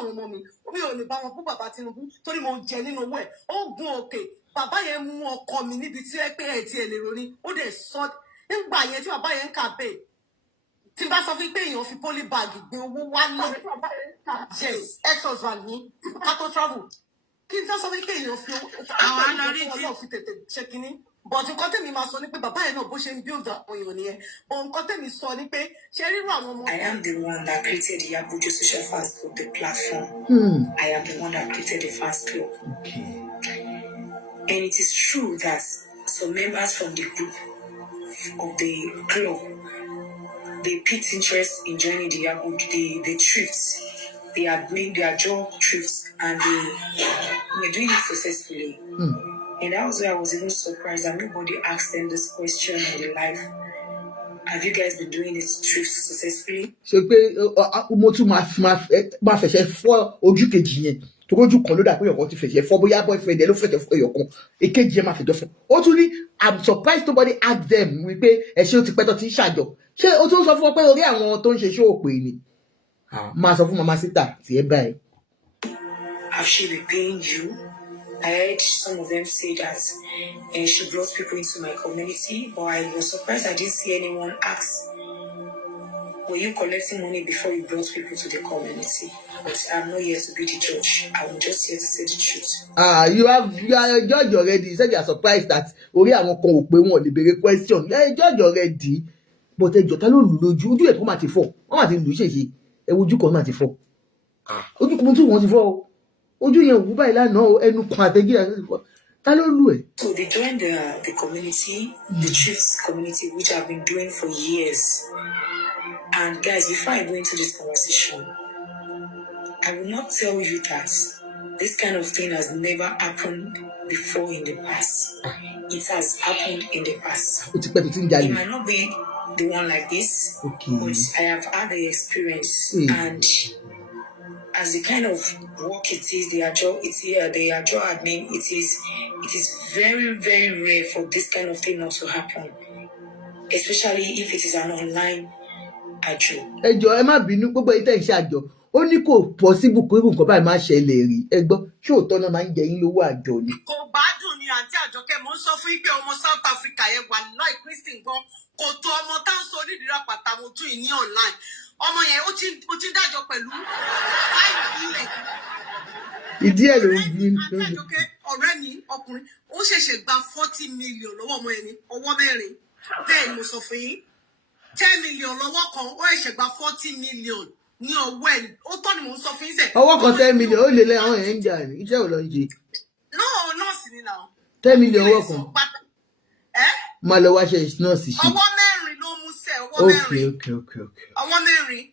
ọmọ mi ò lè bá wọn fún bàbá Tinubu torí mo jẹ nínú owó ẹ̀ ó gun òkè bàbá yẹn mú ọkọ mi níbi tí ẹ pé ẹ ti ẹ lè ronú ó dẹ̀ sọ nígbà yẹn tí bàbá yẹn ń kà bẹ́ẹ̀ tí bá sọ fún pé èèyàn fi polybag gbé owó wá lọ yes ex-husband ní ká tó travel kí n tó sọ fún pé èèyàn fi owó fi tètè ṣe kínní but nǹkan tèmi máa sọ ni pé bàbá yẹn náà bó ṣe ń build up èèyàn nìyẹn but nǹkan tèmi sọ ni pé ṣe rírun àwọn ọmọ. I am the one that created the Abuja Social Fast Club, the platform. I am the one that created the fast club. And it is true that some members from the group of the club, they picked interest in joining the trips. They had made their job trips and they were doing it successfully. And that was why I was even surprised that nobody asked them this question in their life. Have you guys been doing these trips successfully? So pé mo tún máa fẹsẹ̀ fọ́ ojú kejì yẹn tó kójú kan ló dà pé ọkọ ti fẹsẹ̀ fọ́ bóyá boyfriend ẹ ló fẹsẹ̀ fọ́ ẹyọkan èkejì yẹn máa fẹjọ́ fọ́ ó tún ní I'm surprised nobody asked them wípé ẹ ṣé ó ti pẹ́ tó ti ń ṣàjọ ṣé ó tún sọ fún ọ pé orí àwọn tó ń ṣe ṣó òpè ni máa sọ fún mama sita tí ẹ báyìí. Have she been paying you? I heard some of them say that she brought people into my community, but I was surprised I didn't see anyone ask, were you collecting money before you brought people to the community? But I'm not here to be the judge. I'm just here to say the truth. You are a judge already. You said you are surprised that orí àwọn kan ò pé wọn lè béèrè question. You are a judge already. But ẹjọ́ ta ló lù lójú ojú ẹ̀ tó máa ti fọ́. Wọ́n máa ti lù ṣèṣe. Ẹ wojú kan máa ti fọ́. Ojú kan tún wọ́n ti fọ́ o. Ojú yẹn wù báyìí lánàá ẹnu kan àtẹ̀gí àti fọ́. Ta ló lù ẹ̀? So they joined the community, the trips community, which I've been doing for years. And guys, before I go into this conversation, I will not tell you that this kind of thing has never happened before in the past. It has happened in the past. It might not be the one like this, but I have had the experience. And as the kind of work it is, the Ajo admin, it is very, very rare for this kind of thing not to happen, especially if it is an online Ajo. Ẹjọ́ ẹ má bínú gbogbo ite iṣẹ́ àjọ ó ní kò possible kó irú nǹkan báyìí má ṣẹlẹ̀ rí ẹ gbọ́ ṣé òótọ́ náà máa ń jẹ yín lówó àjọ ni. Kò gbádùn ni àǹtí Àjọkẹ́ mo ń sọ fún pé ọmọ South Africa yẹn wà láì Christian gan kò tó ọmọ tá ń sọ nídìí rápàtà mo tún ní online ọmọ yẹn ó ti dájọ́ pẹ̀lú 5 million. Ìdí ẹ̀ ló ń bí. Àǹtí Àjọkẹ́ ọ̀rẹ́ mi ọkùnrin ó ṣẹ̀ṣẹ̀ gba 40 million lọ́wọ́ ọmọ ẹni ọwọ́ mẹ́rin bẹ́ẹ̀ ni mo sọ fún yín 10 million lọ́wọ́ kan ó ṣẹ̀ṣẹ̀ gba 40 million ní ọwọ́ ẹ̀ ó tọ́ ni mo ń sọ fún yín sẹ́. Ọwọ́ kan 10 million ó lè lé àwọn èèyàn ń jà ní iṣẹ́ ò lọ ń ṣe. Nọ́ọ̀sì ni náà. 10 million ọwọ́ kan. Máa lọ wáṣẹ nọ́ọ̀sì ṣe. Ọwọ́ mẹ́rin ló mú sẹ́ ọwọ́ mẹ́rin. Okay. Ọwọ́ mẹ́rin.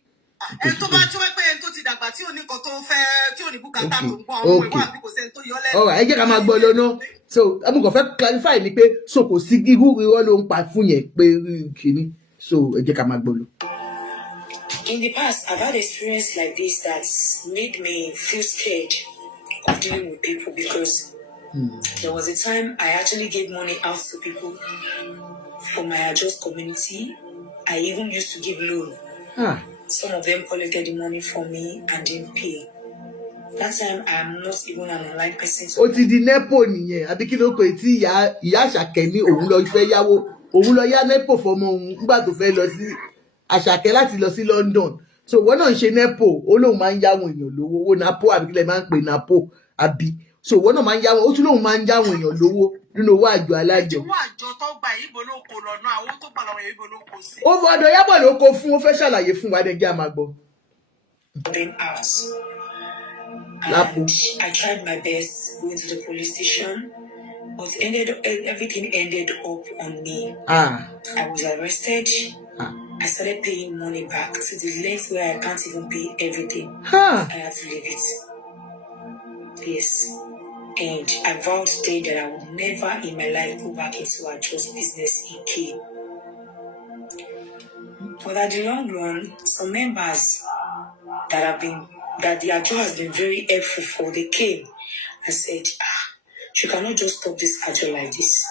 Ẹni tó bá tí wọ́n pé ẹni tó ti dàgbà tí ò ní kan tó fẹ́ tí ò ní bùkátà tó ń bọ̀ àwọn ìwà àbí kò sẹ́ni tó yọ lẹ́nu. All right, ẹ jẹ́ ká máa gbọ́ lọ́nà. So amúkọ̀ fẹ́ clarify ni pé so kò sí irú irọ́ ló ń pa fún yẹn pé kìíní. So ẹ jẹ́ ká máa gbọ́ lọ. In the past, I've had experience like this that made me feel scared of dealing with people because there was a time I actually gave money out to people from my adjust community. I even used to give loan. Some of them collected the money from me and didn't pay. That time, I am not even an online person. Ó ti di nepo nìyẹn àbí kí ló pè tí ìyá Àṣàkẹ́ ní òun lọ fẹ́ yáwó òun lọ yá nepo fọmọ òun nígbà tó fẹ́ lọ sí Àṣàkẹ́ láti lọ sí London. So wọ́n náà ń ṣe nepo ó lóun máa ń yáwọn èèyàn lówó owó napo àbí kílẹ̀ máa ń pè napo àbí so wọ́n náà máa ń yáwọn ó tún lóun máa ń yáwọn èèyàn lówó nínú owó àjọ alájọ. Owó àjọ tó gbà ìbò ló kó lọ́nà àwọn tó gbà lọ́wọ́ ìbò ló kó sí. Ó fọdọ̀ Yábọ̀ ló kó fún ó fẹ́ ṣàlàyé fún wa dẹ́gẹ́ àmàgbọ́. And I tried my best going to the police station, but everything ended up on me. I was arrested. I started paying money back to the length where I can't even pay everything. I had to leave it. Yes. And I vowed today that I would never in my life go back into a just business again. But at the long run, some members that the Ajo has been very helpful for, they came and said, you cannot just stop this Ajo like this.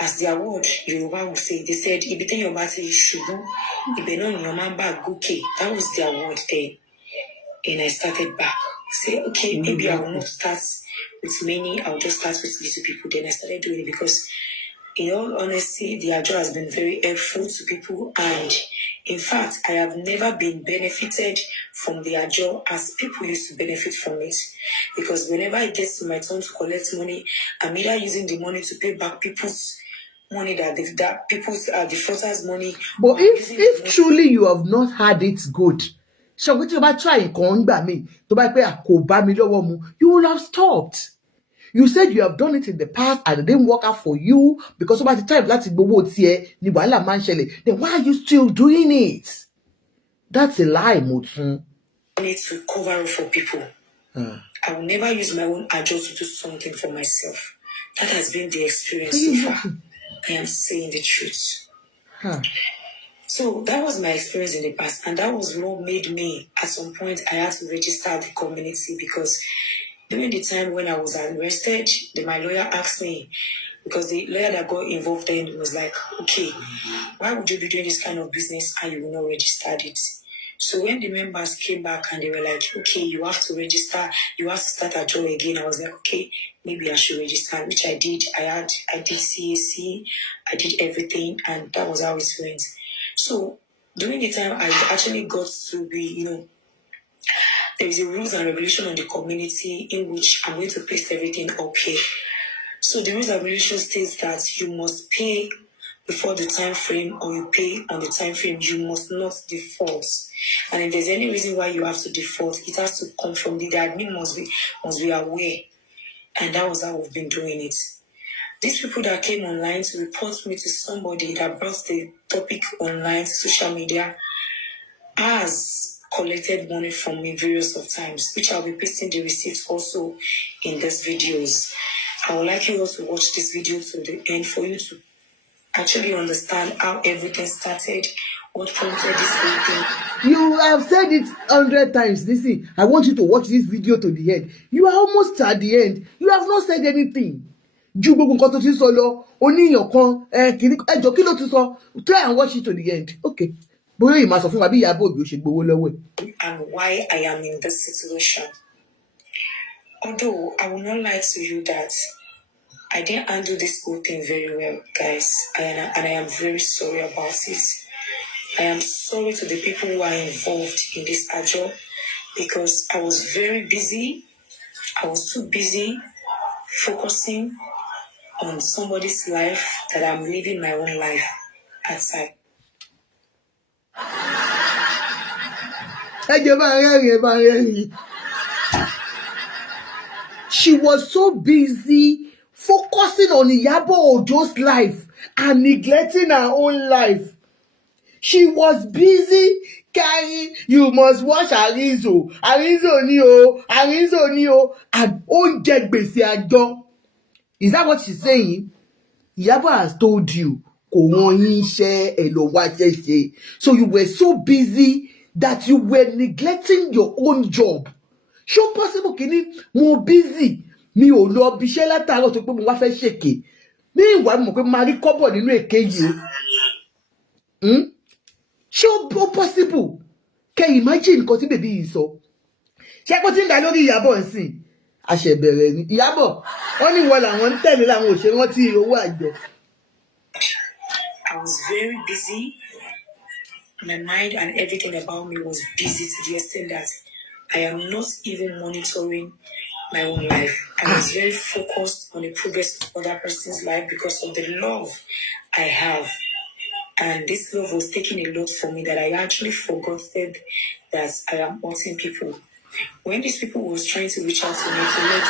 As their word, Yoruba will say, they said, "Ibiten your battery shubu, ibenon your man bag okay." That was their word there. and I started back. Say, okay, maybe I will not start with many, I'll just start with little people. Then I started doing it because, in all honesty, the Ajo has been very helpful to people, and in fact, I have never been benefited from the Ajo as people used to benefit from it. Because whenever it gets to my turn to collect money, I'm either using the money to pay back people's money that people's defrauders' money. But if truly you have not had it good, so what you about trying to me to buy pay you will have stopped. You said you have done it in the past and it didn't work out for you because by the time láti gbowó tiẹ̀ ni wàhálà máa ń ṣẹlẹ̀. Then why are you still doing it? That's a lie, Motun. I need to cover up for people. I will never use my own Ajo to do something for myself. That has been the experience so far. I am saying the truth. So that was my experience in the past, and that was what made me, at some point, I had to register the community because during the time when I was arrested, my lawyer asked me, because the lawyer that got involved then was like, okay, why would you be doing this kind of business and you will not register it? So when the members came back and they were like, okay, you have to register, you have to start a job again, I was like, okay, maybe I should register, which I did. I did CAC, I did everything, and that was how it went. So during the time, I actually got to be, there is a rules and regulation on the community in which I'm going to paste everything up here. So the rules and regulation states that you must pay before the time frame, or you pay on the time frame. You must not default. And if there's any reason why you have to default, it has to come from the admin must be aware. And that was how we've been doing it. These people that came online to report me to somebody that brought the topic online to social media has collected money from me various of times, which I'll be pasting the receipts also in these videos. I would like you all to watch this video to the end for you to actually understand how everything started, what prompted this whole thing. You have said it 100 times. Listen, I want you to watch this video to the end. You are almost at the end. You have not said anything. Ju gbogbo nǹkan tó ti sọ lọ, oníyàn kan, ẹjọ́ kí ló ti sọ? Try and watch it to the end. Okay. Bóyá yìí máa sọ fún wa bí Ìyábọ̀ Òjó ṣe gbowó lọ́wọ́ ẹ̀. And why I am in this situation. Although I will not lie to you that I didn't handle this whole thing very well, guys. And I am very sorry about it. I am sorry to the people who are involved in this Ajo because I was very busy. I was too busy focusing on somebody's life that I'm living my own life outside. She was so busy focusing on Iyabo Ojo's life and neglecting her own life. She was busy carrying, you must watch Arizo ni o, and oúnjẹ gbèsè àjọ. Is that what she's saying? Iyabo has told you, kò wọ́n yín iṣẹ́ ẹ lọ wá ṣe. So you were so busy that you were neglecting your own job. Ṣó possible kìíní mo busy mi ò lọ ibiṣẹ́ látàárọ̀ tó pé mo wá fẹ́ ṣèké. Ní ìwà mọ̀ pé máa rí kọ́bọ̀ nínú èké yìí o. Ṣó possible? Kẹ́ imagine nǹkan tí bèbí yìí sọ. Ṣé kó tí ń dá lórí Ìyábọ̀ nsìn? Àṣẹ̀bẹ̀rẹ̀ ni. Ìyábọ̀, wọ́n ní wọ́n làwọn ń tẹ̀lé làwọn ò ṣe rántí owó àjọ. I was very busy. My mind and everything about me was busy to the extent that I am not even monitoring my own life. I was very focused on the progress of other person's life because of the love I have. And this love was taking a lot from me that I actually forgot that I am hurting people. When these people was trying to reach out to me to let...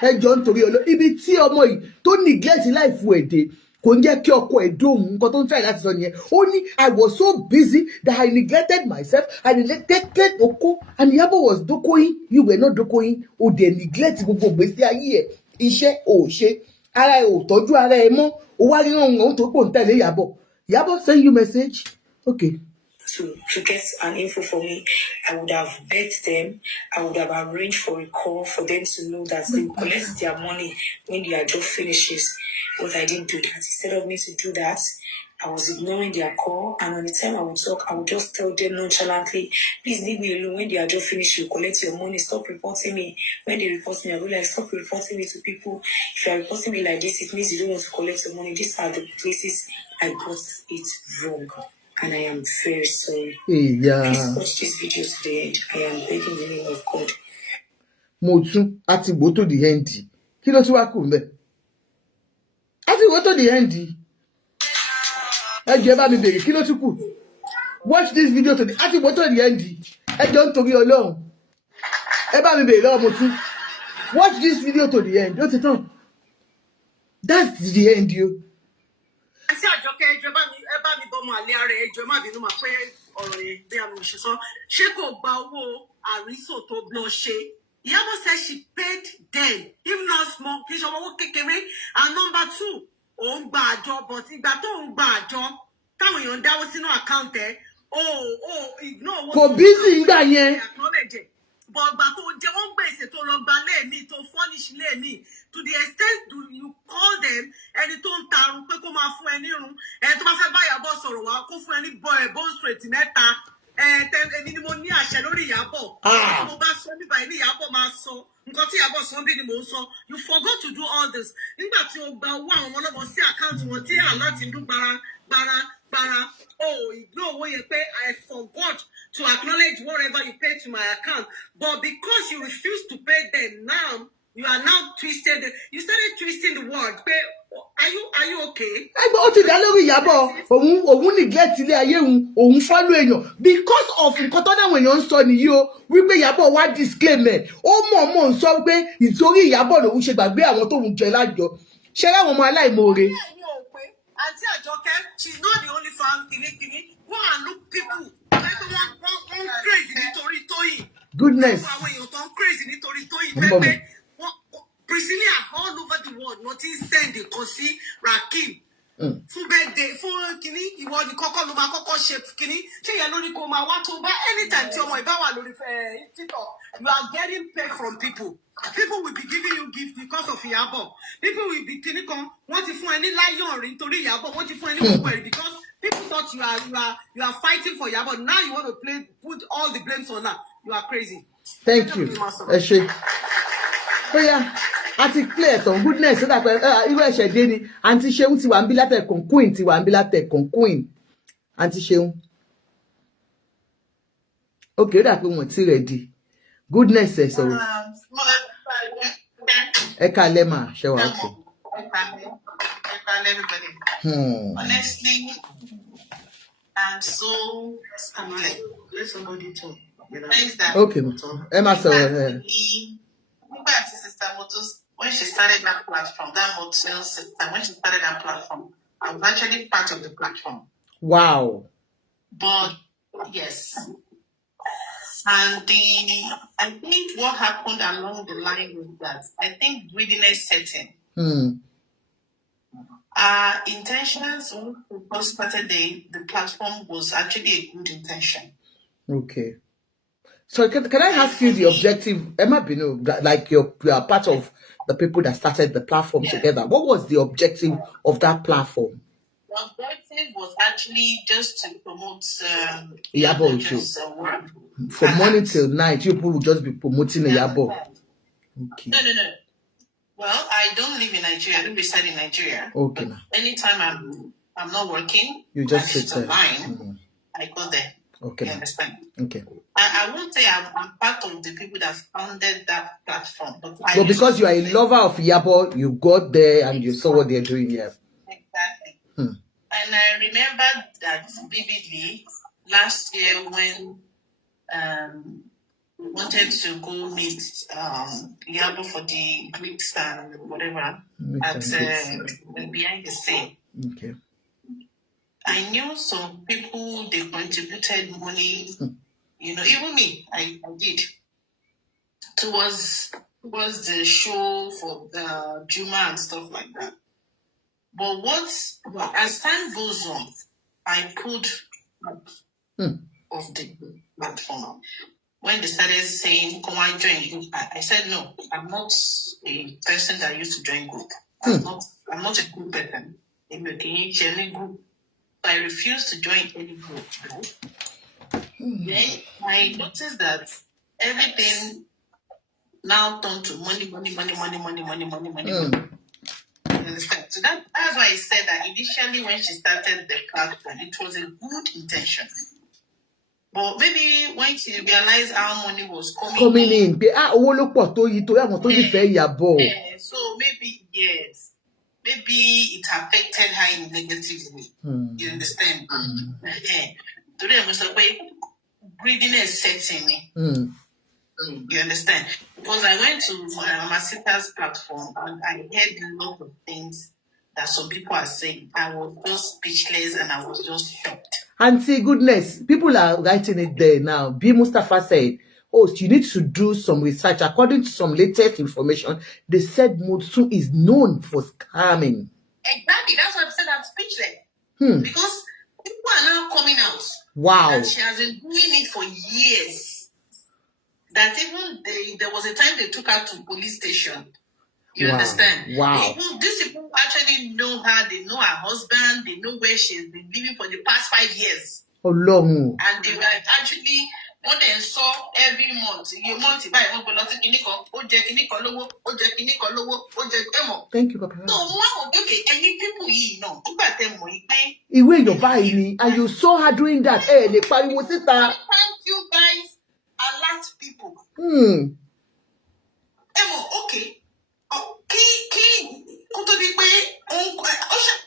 Ẹjọ́ nítorí ibi tí ọmọ yìí tó neglect life èdè kò ń jẹ́ kí ọkọ ẹ̀ dóhùn nǹkan tó ń try láti sọ nìyẹn. Ó ní I was so busy that I neglected myself. I neglected Oko, and Iyabo was dokoyin. You were not dokoyin. O dẹ̀ neglect gbogbo ìgbésí ayé ẹ̀. Iṣẹ́ ò ṣe. Ara ẹ̀ ò tọ́jú ara ẹ̀ mọ́. O wá rí ohun tó pò ń tẹ̀lé Iyabo. Iyabo send you message. Okay. To get an info for me, I would have begged them. I would have arranged for a call for them to know that they will collect their money when their job finishes. But I didn't do that. Instead of me to do that, I was ignoring their call, and on the time I would talk, I would just tell them nonchalantly, please leave me alone. When they are just finished, you collect your money. Stop reporting me. When they report me, I will like, stop reporting me to people. If you are reporting me like this, it means you don't want to collect your money. These are the places I got it wrong. And I am very sorry. Yeah. Please watch this video to the end. I am begging the name of God. Mo tún àti gbó tó the end. Kí ló tún wá kù ńbẹ̀? Àti gbó tó the end. Ẹ jẹ́ bá mi bèrè kí ló tún kù? Watch this video to the àti gbó tó the end. Ẹ jọ̀ọ́ nítorí Ọlọ́run. Ẹ bá mi bèrè lọ́wọ́ mo tún. Watch this video to the end. Ó ti tán. That's the end, yo. Àti Àjọkẹ́ ẹjọ́ ẹ bá mi bọ́mọ àlẹ́ ara ẹjọ́ má bínú máa pé ọ̀rọ̀ yẹn bí àmì ṣe sọ. Ṣé kò gba owó àrísò tó lọ ṣe? Ìyábọ̀ said she paid them, if not small, kì í ṣe owó kékeré. And number 2, òun gba àjọ, but ìgbà tó ń gba àjọ, táwọn èèyàn dáwó sínú àkáǹtì ẹ̀, ignore owó. Kò busy ńgbà yẹn. But ìgbà tó jẹ́ wọ́n gbèsè tó lọ gba léèmí tó furnish léèmí to the extent do you call them ẹni tó ń tarun pé kó máa fún ẹ nírun ẹni tó bá fẹ́ bá Ìyábọ̀ sọ̀rọ̀ wá kó fún ẹ ní bone straight 3 èmi ni mo ní àṣẹ lórí Ìyábọ̀ tí mo bá sọ nígbà yìí ní Ìyábọ̀ máa sọ nǹkan tí Ìyábọ̀ sọ bí ni mò ń sọ you forgot to do all this nígbà tí o gba owó àwọn ọmọlọ́mọ sí àkáǹtì wọn tí aláàtì ń dún gbara ìgbé owó yẹn pé I forgot to acknowledge whatever you paid to my account but because you refuse to pay them now you are now twisted you started twisting the word pé are you okay. Ẹgbẹ́ ó ti dá lórí Ìyábọ̀ òun neglect ilé ayé òun follow èèyàn because of nǹkan tó dáwọn èèyàn ń sọ nìyí o wípé Ìyábọ̀ wá disclaimer ó mọ̀ọ́mọ̀ ń sọ pé ìtorí Ìyábọ̀ lòun ṣe gbàgbé àwọn tóun jẹ lájọ ṣe láwọn ọmọ aláìmoore. Àǹtí Àjọkẹ́ she's not the only fan kìnnìkìnnì go and look people wọ́n crazy nítorí Tóyìn. Goodness. Àwọn èèyàn tó ń crazy nítorí Tóyìn pẹ́pẹ́ Priscilla all over the world wọ́n ti ń send nǹkan sí Rakim fún birthday fún kìnnì ìwọ ni kọ́kọ́ ló máa kọ́kọ́ ṣe kìnnì ṣé ìyẹn lórí kó máa wá tó bá anytime tí ọmọ ìbá wà lórí TikTok you are getting paid from people. People will be giving you gifts because of Ìyábọ̀. People will be kìnnì kan wọ́n ti fún ẹ ní lion ring torí Ìyábọ̀ wọ́n ti fún ẹ ní gbogbo because people thought you are fighting for Ìyábọ̀ now you want to put all the blames on her you are crazy. Thank you ẹ ṣé bóyá a ti clear tán Goodness ó dà pé irú ẹ̀ṣẹ̀ dé ni àǹtí Ṣeun ti wà ń bí látẹ̀kùn queen ti wà ń bí látẹ̀kùn queen àǹtí Ṣeun ok ó dà pé wọ́n ti rẹ̀ di Goodness ẹ̀ sọ̀rọ̀ ẹ kálẹ́ mà ṣe wà ókè. Honestly, I'm so like let somebody talk. Okay, ẹ má sọ̀rọ̀ Sister Motos, when she started that platform, that motel system, when she started that platform, I was actually part of the platform. Wow. But yes. And I think what happened along the line was that I think greediness set in. Our intentions when we first started the platform was actually a good intention. Okay. So can I ask you the objective? Emma Bino, like you are part of the people that started the platform together. What was the objective of that platform? The objective was actually just to promote Ìyábọ̀ work. From morning till night, you people will just be promoting Ìyábọ̀. Okay. No. Well, I don't live in Nigeria. I don't reside in Nigeria. Okay. Anytime I'm not working, you just sit there. I go there. Okay. You understand? Okay. I won't say I'm part of the people that founded that platform. But because you are a lover of Ìyábọ̀, you got there and you saw what they're doing here. Exactly. And I remember that vividly last year when we wanted to go meet Ìyábọ̀ for the Greeks and whatever behind the scene. Okay. I knew some people, they contributed money, even me, I did, towards the show for the Juma and stuff like that. But as time goes on, I pulled out of the platform. When they started saying, come on, join group, I said, no, I'm not a person that used to join group. I'm not a group person. I'm a group. I refused to join any group. Then I noticed that everything now turned to money. You understand? So that's why I said that initially when she started the platform, it was a good intention. But maybe when she realized how money was coming in. So maybe, yes. Maybe it affected her in a negative way. You understand? Today I must say greediness setting me. You understand? Because I went to my sister's platform and I heard a lot of things that some people are saying. I was just speechless and I was just shocked. Auntie, goodness, people are writing it there now. B. Mustafa said, oh, you need to do some research. According to some latest information, they said Mutsu is known for scamming. Exactly. That's why I said I'm speechless. Because people are now coming out. Wow. And she has been doing it for years. That even there was a time they took her to police station. You understand? Wow. These people actually know her. They know her husband. They know where she's been living for the past 5 years. Oh, long. And they were actually what they saw every month. Thank you, Papa. So okay, any people you know, and you saw her doing that. Sometimes you guys alert people. Okay.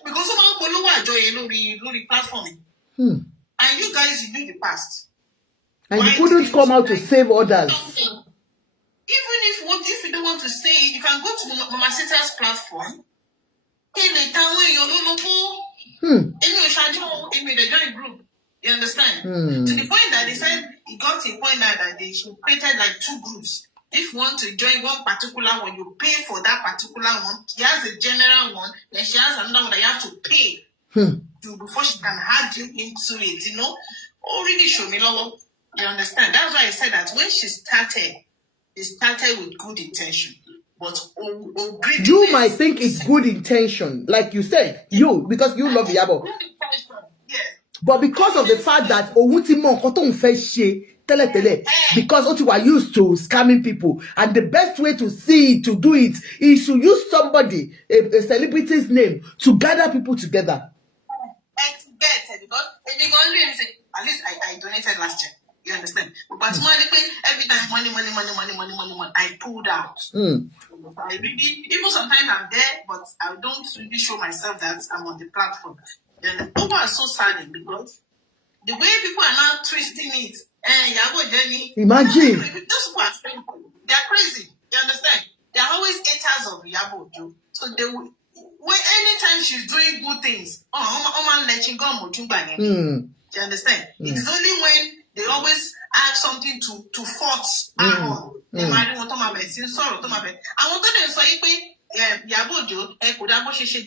Because someone follow Lori platform. And you guys knew the past. And you couldn't come out to save others. Even if you don't want to say it, you can go to Mama Sita's platform. They join group. You understand? To the point that they said it got to a point that they created like 2 groups. If you want to join one particular one, you pay for that particular one. She has a general one, then she has another one that you have to pay before she can add you into it, you know. Oh, really show me love. You understand? That's why I said that when she started with good intention. But you might think it's good intention, like you said, because you love Yabo. Yes. But because of the fact that because you are used to scamming people, and the best way to do it is to use somebody, a celebrity's name, to gather people together. Because at least I donated last year. You understand? But every time money, I pulled out. I really, even sometimes I'm there, but I don't really show myself that I'm on the platform. And people are so saddened because the way people are now twisting it, imagine. Those people are painful. They are crazy. You understand? They are always haters of Yabo. So they will, anytime she's doing good things, you understand? It is only when they always add something to force Awon. They might want to have a sorrow to have it. I want to say, Yabojo,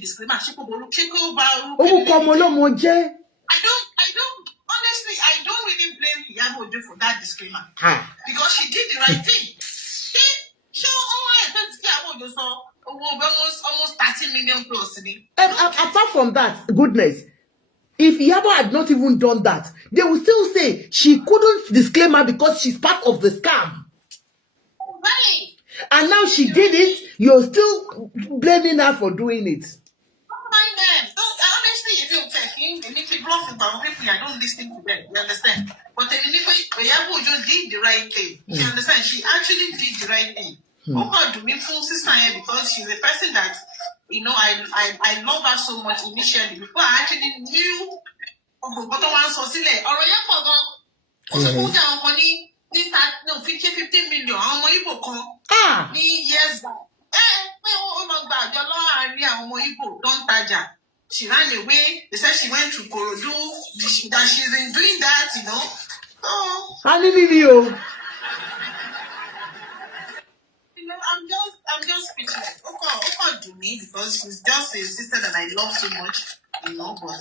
disclaimer. Honestly, I don't really blame Yabojo for that disclaimer. Because she did the right thing. She almost 30 million plus. Apart from that, goodness. If Yabo had not even done that, they would still say she couldn't disclaim her because she's part of the scam. Right. And now she did it, you're still blaming her for doing it. Don't mind them. Honestly, if you check in, if you block about people, I don't listen to them. You understand? But Yabo just did the right thing. You understand? She actually did the right thing. Do me full sister because she's a person that, you know, I love her so much initially before I actually knew what I was so Sele. Or no 50 million. Years back. She ran away. They said she went to Korodu. That she's been doing that, you know. So I'm just speechless. Oka do me because she's just a sister that I love so much, you know, but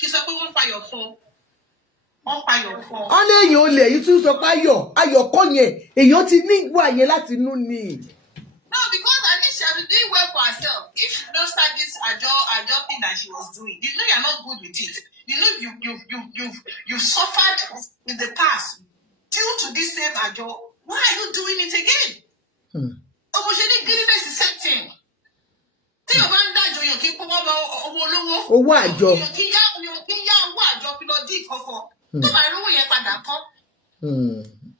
she's a woman by your phone. Ọ̀nà èèyàn olè yìí tún sọ pé ayọ̀ kọ́ yẹn èèyàn ti ní ìgbà yẹn láti inú ni. No, because at least she has been doing well for herself. If she don't start this adjo thing that she was doing, you know you're not good with it. You know you've suffered in the past due to this same adjo. Why are you doing it again? Emotionally greediness is setting. Tí o bá ń dájọ́ yóò kí kó wọ́n bá owó olówó. Owó àjọ. Yóò kí yá owó àjọ fi lọ dín ìkọ̀kọ̀. Tó bá rówó yẹn padà kọ́.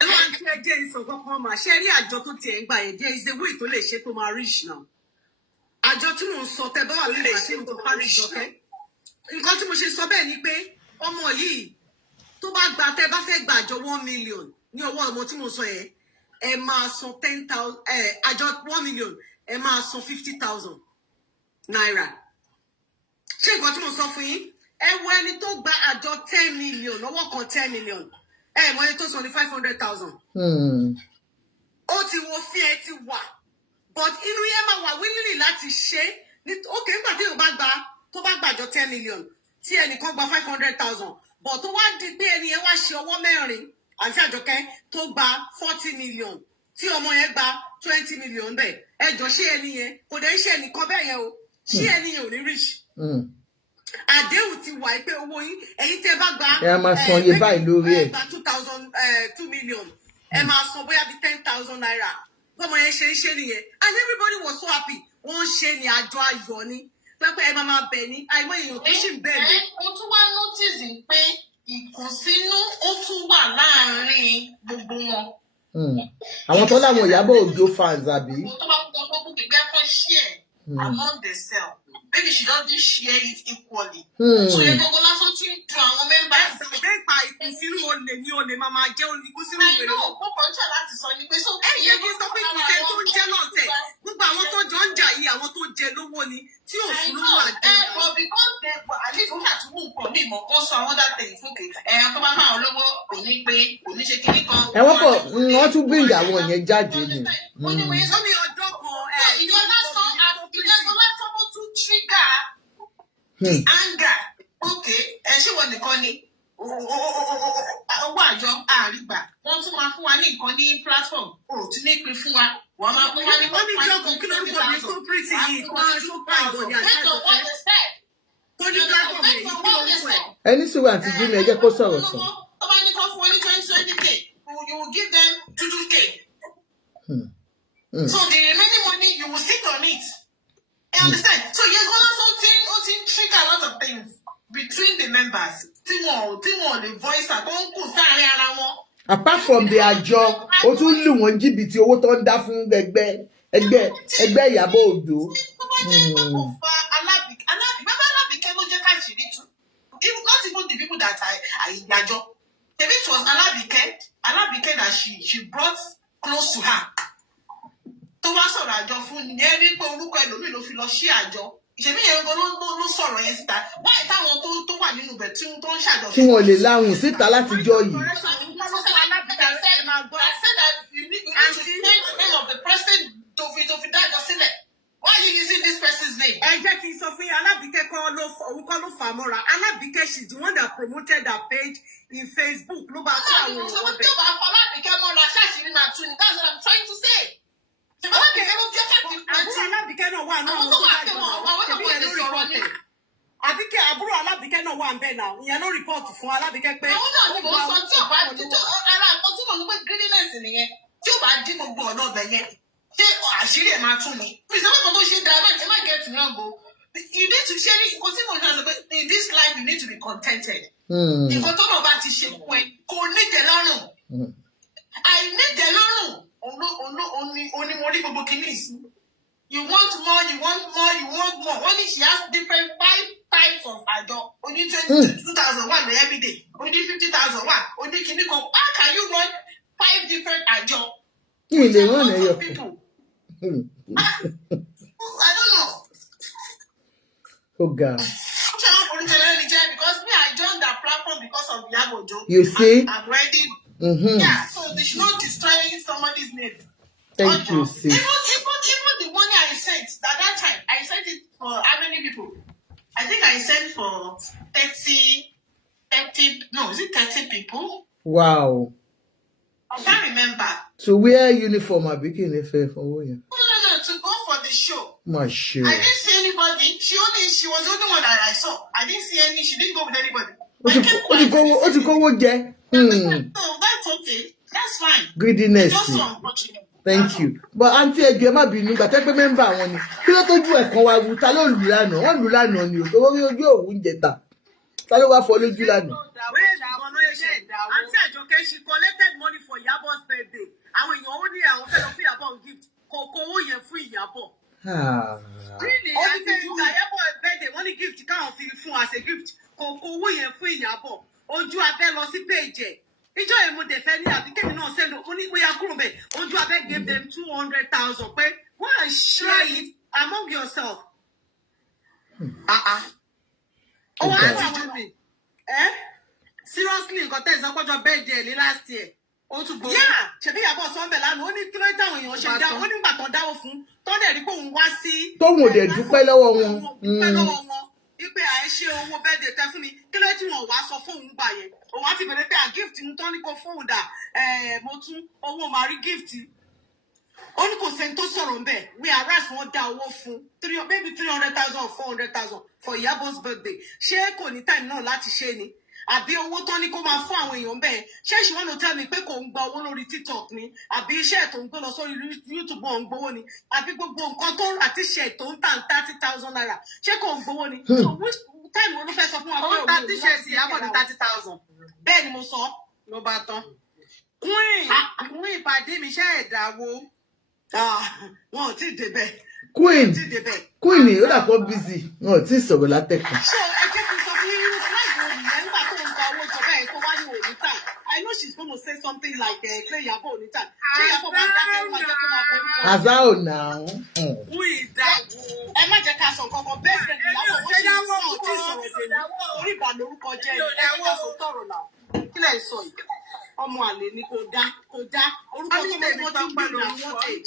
Ẹ̀rọ àti ẹ̀jẹ̀ ìsọ̀kọ̀kan mà ṣe rí àjọ tó tiẹ̀ ń gbà yẹn díẹ̀ is the way tó lè ṣe tó máa reach now. Àjọ tí mò ń sọ tẹ bá wà lórí àti nǹkan parí ìjọkẹ́. Nǹkan tí mo ṣe sọ bẹ́ẹ̀ ni pé ọmọ yìí tó bá gba tẹ bá fẹ́ gba àjọ 1 million ní ọwọ́ ọmọ tí mo sọ yẹn ẹ máa san 10,000 àjọ 1 million ẹ máa san 50,000 naira. Ṣé nǹkan tí mo sọ fún yín ẹ wo ẹni tó gba àjọ 10 million lọ́wọ́ kan 10 million ẹ mọ ẹni tó san ní 500,000. Ó ti wo fi ẹ ti wà but inú yẹn máa wà wínílì láti ṣe ókè nígbà tí tó bá gbàjọ 10 million tí ẹnìkan gba 500,000 but tó wá di pé ẹni yẹn wá ṣe ọwọ́ mẹ́rin àti Àjọkẹ́ tó gba 40 million tí ọmọ yẹn gba 20 million bẹ́ẹ̀ ẹjọ́ ṣé ẹni yẹn kò dé ṣe ẹnìkan bẹ́ẹ̀ yẹn o ṣé ẹni yẹn ò ní reach. Àdéhùn ti wà pé owó yín ẹ̀yin tẹ́ bá gba ẹ máa san iye báyìí lórí ẹ̀. gba 2 million ẹ máa san bóyá bí 10,000 naira bọ́mọ yẹn ṣe ń ṣe nìyẹn and everybody was so happy wọ́n ṣe ní àjọ ayọ̀ ni pẹ́pẹ́ ẹ máa bẹ̀ ní àìmọ̀ èèyàn tó ṣì ń bẹ̀ mí. Mo tún wá notice pé ìkùnsínú ó tún wà láàárín gbogbo wọn. Àwọn tó láwọn Ìyábọ̀ Òjó fans àbí. Mo tún wá gbogbo gbígbẹ́ kan share among themselves. Maybe she doesn't share it equally. So yẹ gbogbo lásán tí ń dun àwọn members. Bẹ́ẹ̀ pa ìkùnsínú olè ní olè máa jẹ́ olùkùnsínú I know ó kàn jà láti sọ ni pé so. Ẹ yẹ kí n sọ pé kò tẹ́ tó ń jẹ́ lọ́tẹ̀ gbogbo àwọn tó jọ ń jà yìí àwọn tó jẹ lówó ni tí ò fún lówó àjẹ. But because they at least ó ṣàtúwò nǹkan mi mọ̀ kó sọ àwọn other things fúnkè tó bá fáwọn olówó kò ní pé kò ní ṣe kíní kan. Ẹ̀wọ́n kọ̀ wọ́n tún bring àwọn yẹn jáde ni. Ó ní ọjọ́ kan ìjọba lásán ó tún trigger the anger. Okay, ṣé wọ́n nìkan ni owó àjọ àrígbà wọ́n tún máa fún wa ní nǹkan ní platform ò tún ní pín fún wa wọ́n máa fún wa ní wọ́n ní jọ́gùn kí ló ń bọ̀ ní kópírìtì yìí wọ́n á tún bá ìbọn ní àjọ tó ní platform yìí kí ló ń sọ. Ẹni sùúrù àti Jimmy ẹ jẹ́ kó sọ̀rọ̀ sọ. Tó bá ní kó fún wọn ní 20k you will give them 2k. So the remaining money you will sit on it. You understand? So you're gonna something trigger a lot of things between the members. Tí wọ́n lè voice àtọ́ ń kù sáàrin ara wọn. Apart from the àjọ, ó tún lù wọ́n jìbìtì owó tó ń dá fún ẹgbẹ́ Ìyábọ̀ Òjó. Alábìkẹ́ ló jẹ́ káàkiri tú. Not even the people that are ìgbàjọ. Maybe it was Alábìkẹ́ that she brought close to her. Tó wá sọ̀rọ̀ àjọ fún ni ẹ rí pé orúkọ ẹlòmíì ló fi lọ sí àjọ. Ìṣèbí yẹn ló sọ̀rọ̀ yẹn síta. Wáyé táwọn tó wà nínú ibẹ̀ tí tó ń ṣàjọ. Tí wọ́n lè láhùn síta látijọ́ yìí. I said that you need to change the name of the person tó fi dájọ́ sílẹ̀. Why are you using this person's name? Ẹ jẹ́ kí n sọ fún yín, Alábìkẹ́ òun kọ́ ló fà á mọ́ra. Alábìkẹ́ she's the one that promoted her page in Facebook. Ló bá kọ́ àwọn èèyàn ọbẹ̀. Tó bá fọ Alábìkẹ́ mọ́ra ṣáàṣìrí máa tún ni. That's what I'm trying to say. Alábìkẹ́ ló jẹ́ káàkiri. Àbúrò Alábìkẹ́ náà wà náà àwọn tó bá jọba. Ṣèbí yẹn ló rìpọ́tì. Àbúrò Alábìkẹ́ náà wà ń bẹ̀ náà. Ìyẹn ló rìpọ́tì fún Alábìkẹ́ pé. Àwọn náà ni mo sọ tí ò bá ara nǹkan tí mo ń gbé greediness nìyẹn. Tí ò bá dín gbogbo ọ̀nà ọ̀bẹ yẹn. Ṣé àṣírí ẹ̀ máa tún ni? Ìṣẹ́ mọ́kàn tó ṣe dáa ẹ má get me wrong o. You need to share it. Kò sí mo ní àṣọ pé in this life you need to be contented. Nǹkan tó náà bá ti ṣe fún ẹ kò ní tẹ́lọ́rùn. Àìnídẹ̀ẹ́lọ́rùn òní mo rí gbogbo kìíní sí. You want more, you want more, you want more. Only she has different 5 types of àjọ. Only 22,001 every day. Only 50,001. Only kìíní kan. How can you run 5 different àjọ? Kí lè rán ẹ̀yọ̀ kan? I don't know. Oh God. Because me, I joined that platform because of Ìyábọ̀ Òjó. You see? I'm ready. Yeah, so they should not destroy somebody's name. Thank you, sis. Even the money I sent at that time, I sent it for how many people? I think I sent for 30, no, is it 30 people? Wow. I can't remember. To wear uniform, I became a fair for you. No, to go for the show. My shit. I didn't see anybody. She was the only one that I saw. I didn't see any. She didn't go with anybody. What you go get? So that's okay. That's fine. Greediness. It's also unfortunate. Thank you. But auntie ẹ má bínú gba te pe member wọn ni. Kí ló tójú ẹ kan wá wu ta ló lù lánàá. Wọ́n lù lánàá ni o. To rí ojú òun jẹta. Ta ló wá fọ́ lójú lánàá. Auntie Ajoke, she collected money for Iyabo's birthday. Àwọn èèyàn ó ní àwọn fẹ́ lọ fún Iyabo gift. Kò owó yẹn fún Iyabo. Really? Ó ní kí Iyabo birthday wọ́n ní gift káwọn fi fún as a gift. Kò owó yẹn fún Iyabo. Ojú abẹ́ lọ sí page ẹ̀. Ìjọ èmo dẹ̀ fẹ́ ní àbí kébì náà send ó ní bóyá kúrò bẹ́ẹ̀. Ojú abẹ́ gave them 200,000 pé go and share it among yourself. Ó wá ní àwọn mi. Seriously, nǹkan tẹ́ ìsọpọ̀jọ birthday ní last year. Ó tún gbowó. Ṣebí Iyabo sọ ń bẹ̀ lánàá. Ó ní kí ló táwọn èèyàn ṣe dá. Ó nígbà tó dáwó fún. Tó dẹ̀ rí pé òun wá sí. Tóun ò dẹ̀ dúpẹ́ lọ́wọ́ wọn. Dúpẹ́ lọ́wọ́ wọn. Ipe àìṣe owó birthday tẹ fún mi. Kí ló tí wọ́n wá sọ fóun gbà yẹn? Òun á fi bẹ̀rẹ̀ pé gift ń tán ní kó fóun dà. Mo tún owó máa rí gift. Ó ní kò sẹ́ni tó sọ̀rọ̀ ń bẹ̀. We arrest wọn dá owó fún. Maybe 300,000 or 400,000 for Iyabo's birthday. Ṣé kò ní time náà láti ṣe ni? Àbí owó tán ní kó máa fún àwọn èèyàn bẹ́ẹ̀. Ṣé she want to tell me pé kò ń gba owó lórí TikTok ni? Àbí iṣẹ́ tó ń gbé lọ sórí YouTube ò ń gbowó ni? Àbí gbogbo nǹkan tó ń rà t-shirt tó ń tà 30,000 naira. Ṣé kò ń gbowó ni? So which time wo ló fẹ́ sọ fún wa pé òun ta t-shirt Iyabo ní 30,000? Bẹ́ẹ̀ ni mo sọ. Ló bá tán. Queen ìpàdé mi ṣe ẹ̀dáwó. Wọn ò tí ì débẹ̀. Queen ni ó dàpọ̀ busy. Wọn ò tí ì sọ̀rọ̀ látẹ̀kùn. So ẹ jẹ́ kí n sọ fún yín láìpẹ́ òmìnira nígbà tó ń gba owó ìjọba ẹ̀ tó wá ní òní tà. I know she's going to say something like pé Iyabo òní tà. Ṣé Iyabo máa dákẹ́ ó máa jẹ́ kó máa borí fún wa? Àzá ò nà án. Ẹ má jẹ́ ká sọ nǹkan kan best friend Iyabo wọ́n ṣe sọ ọ́ tí sọ̀rọ̀ dèmi. Orí ìbà lórúkọ jẹ́ ẹ ká sọ tọ̀rọ̀ náà. Kí lẹ̀ ń sọ yìí? Ọmọ àlè ni kò dá. Orúkọ tó mọ́ tí wọ́n ti gbé lórí wọ́n tẹ̀.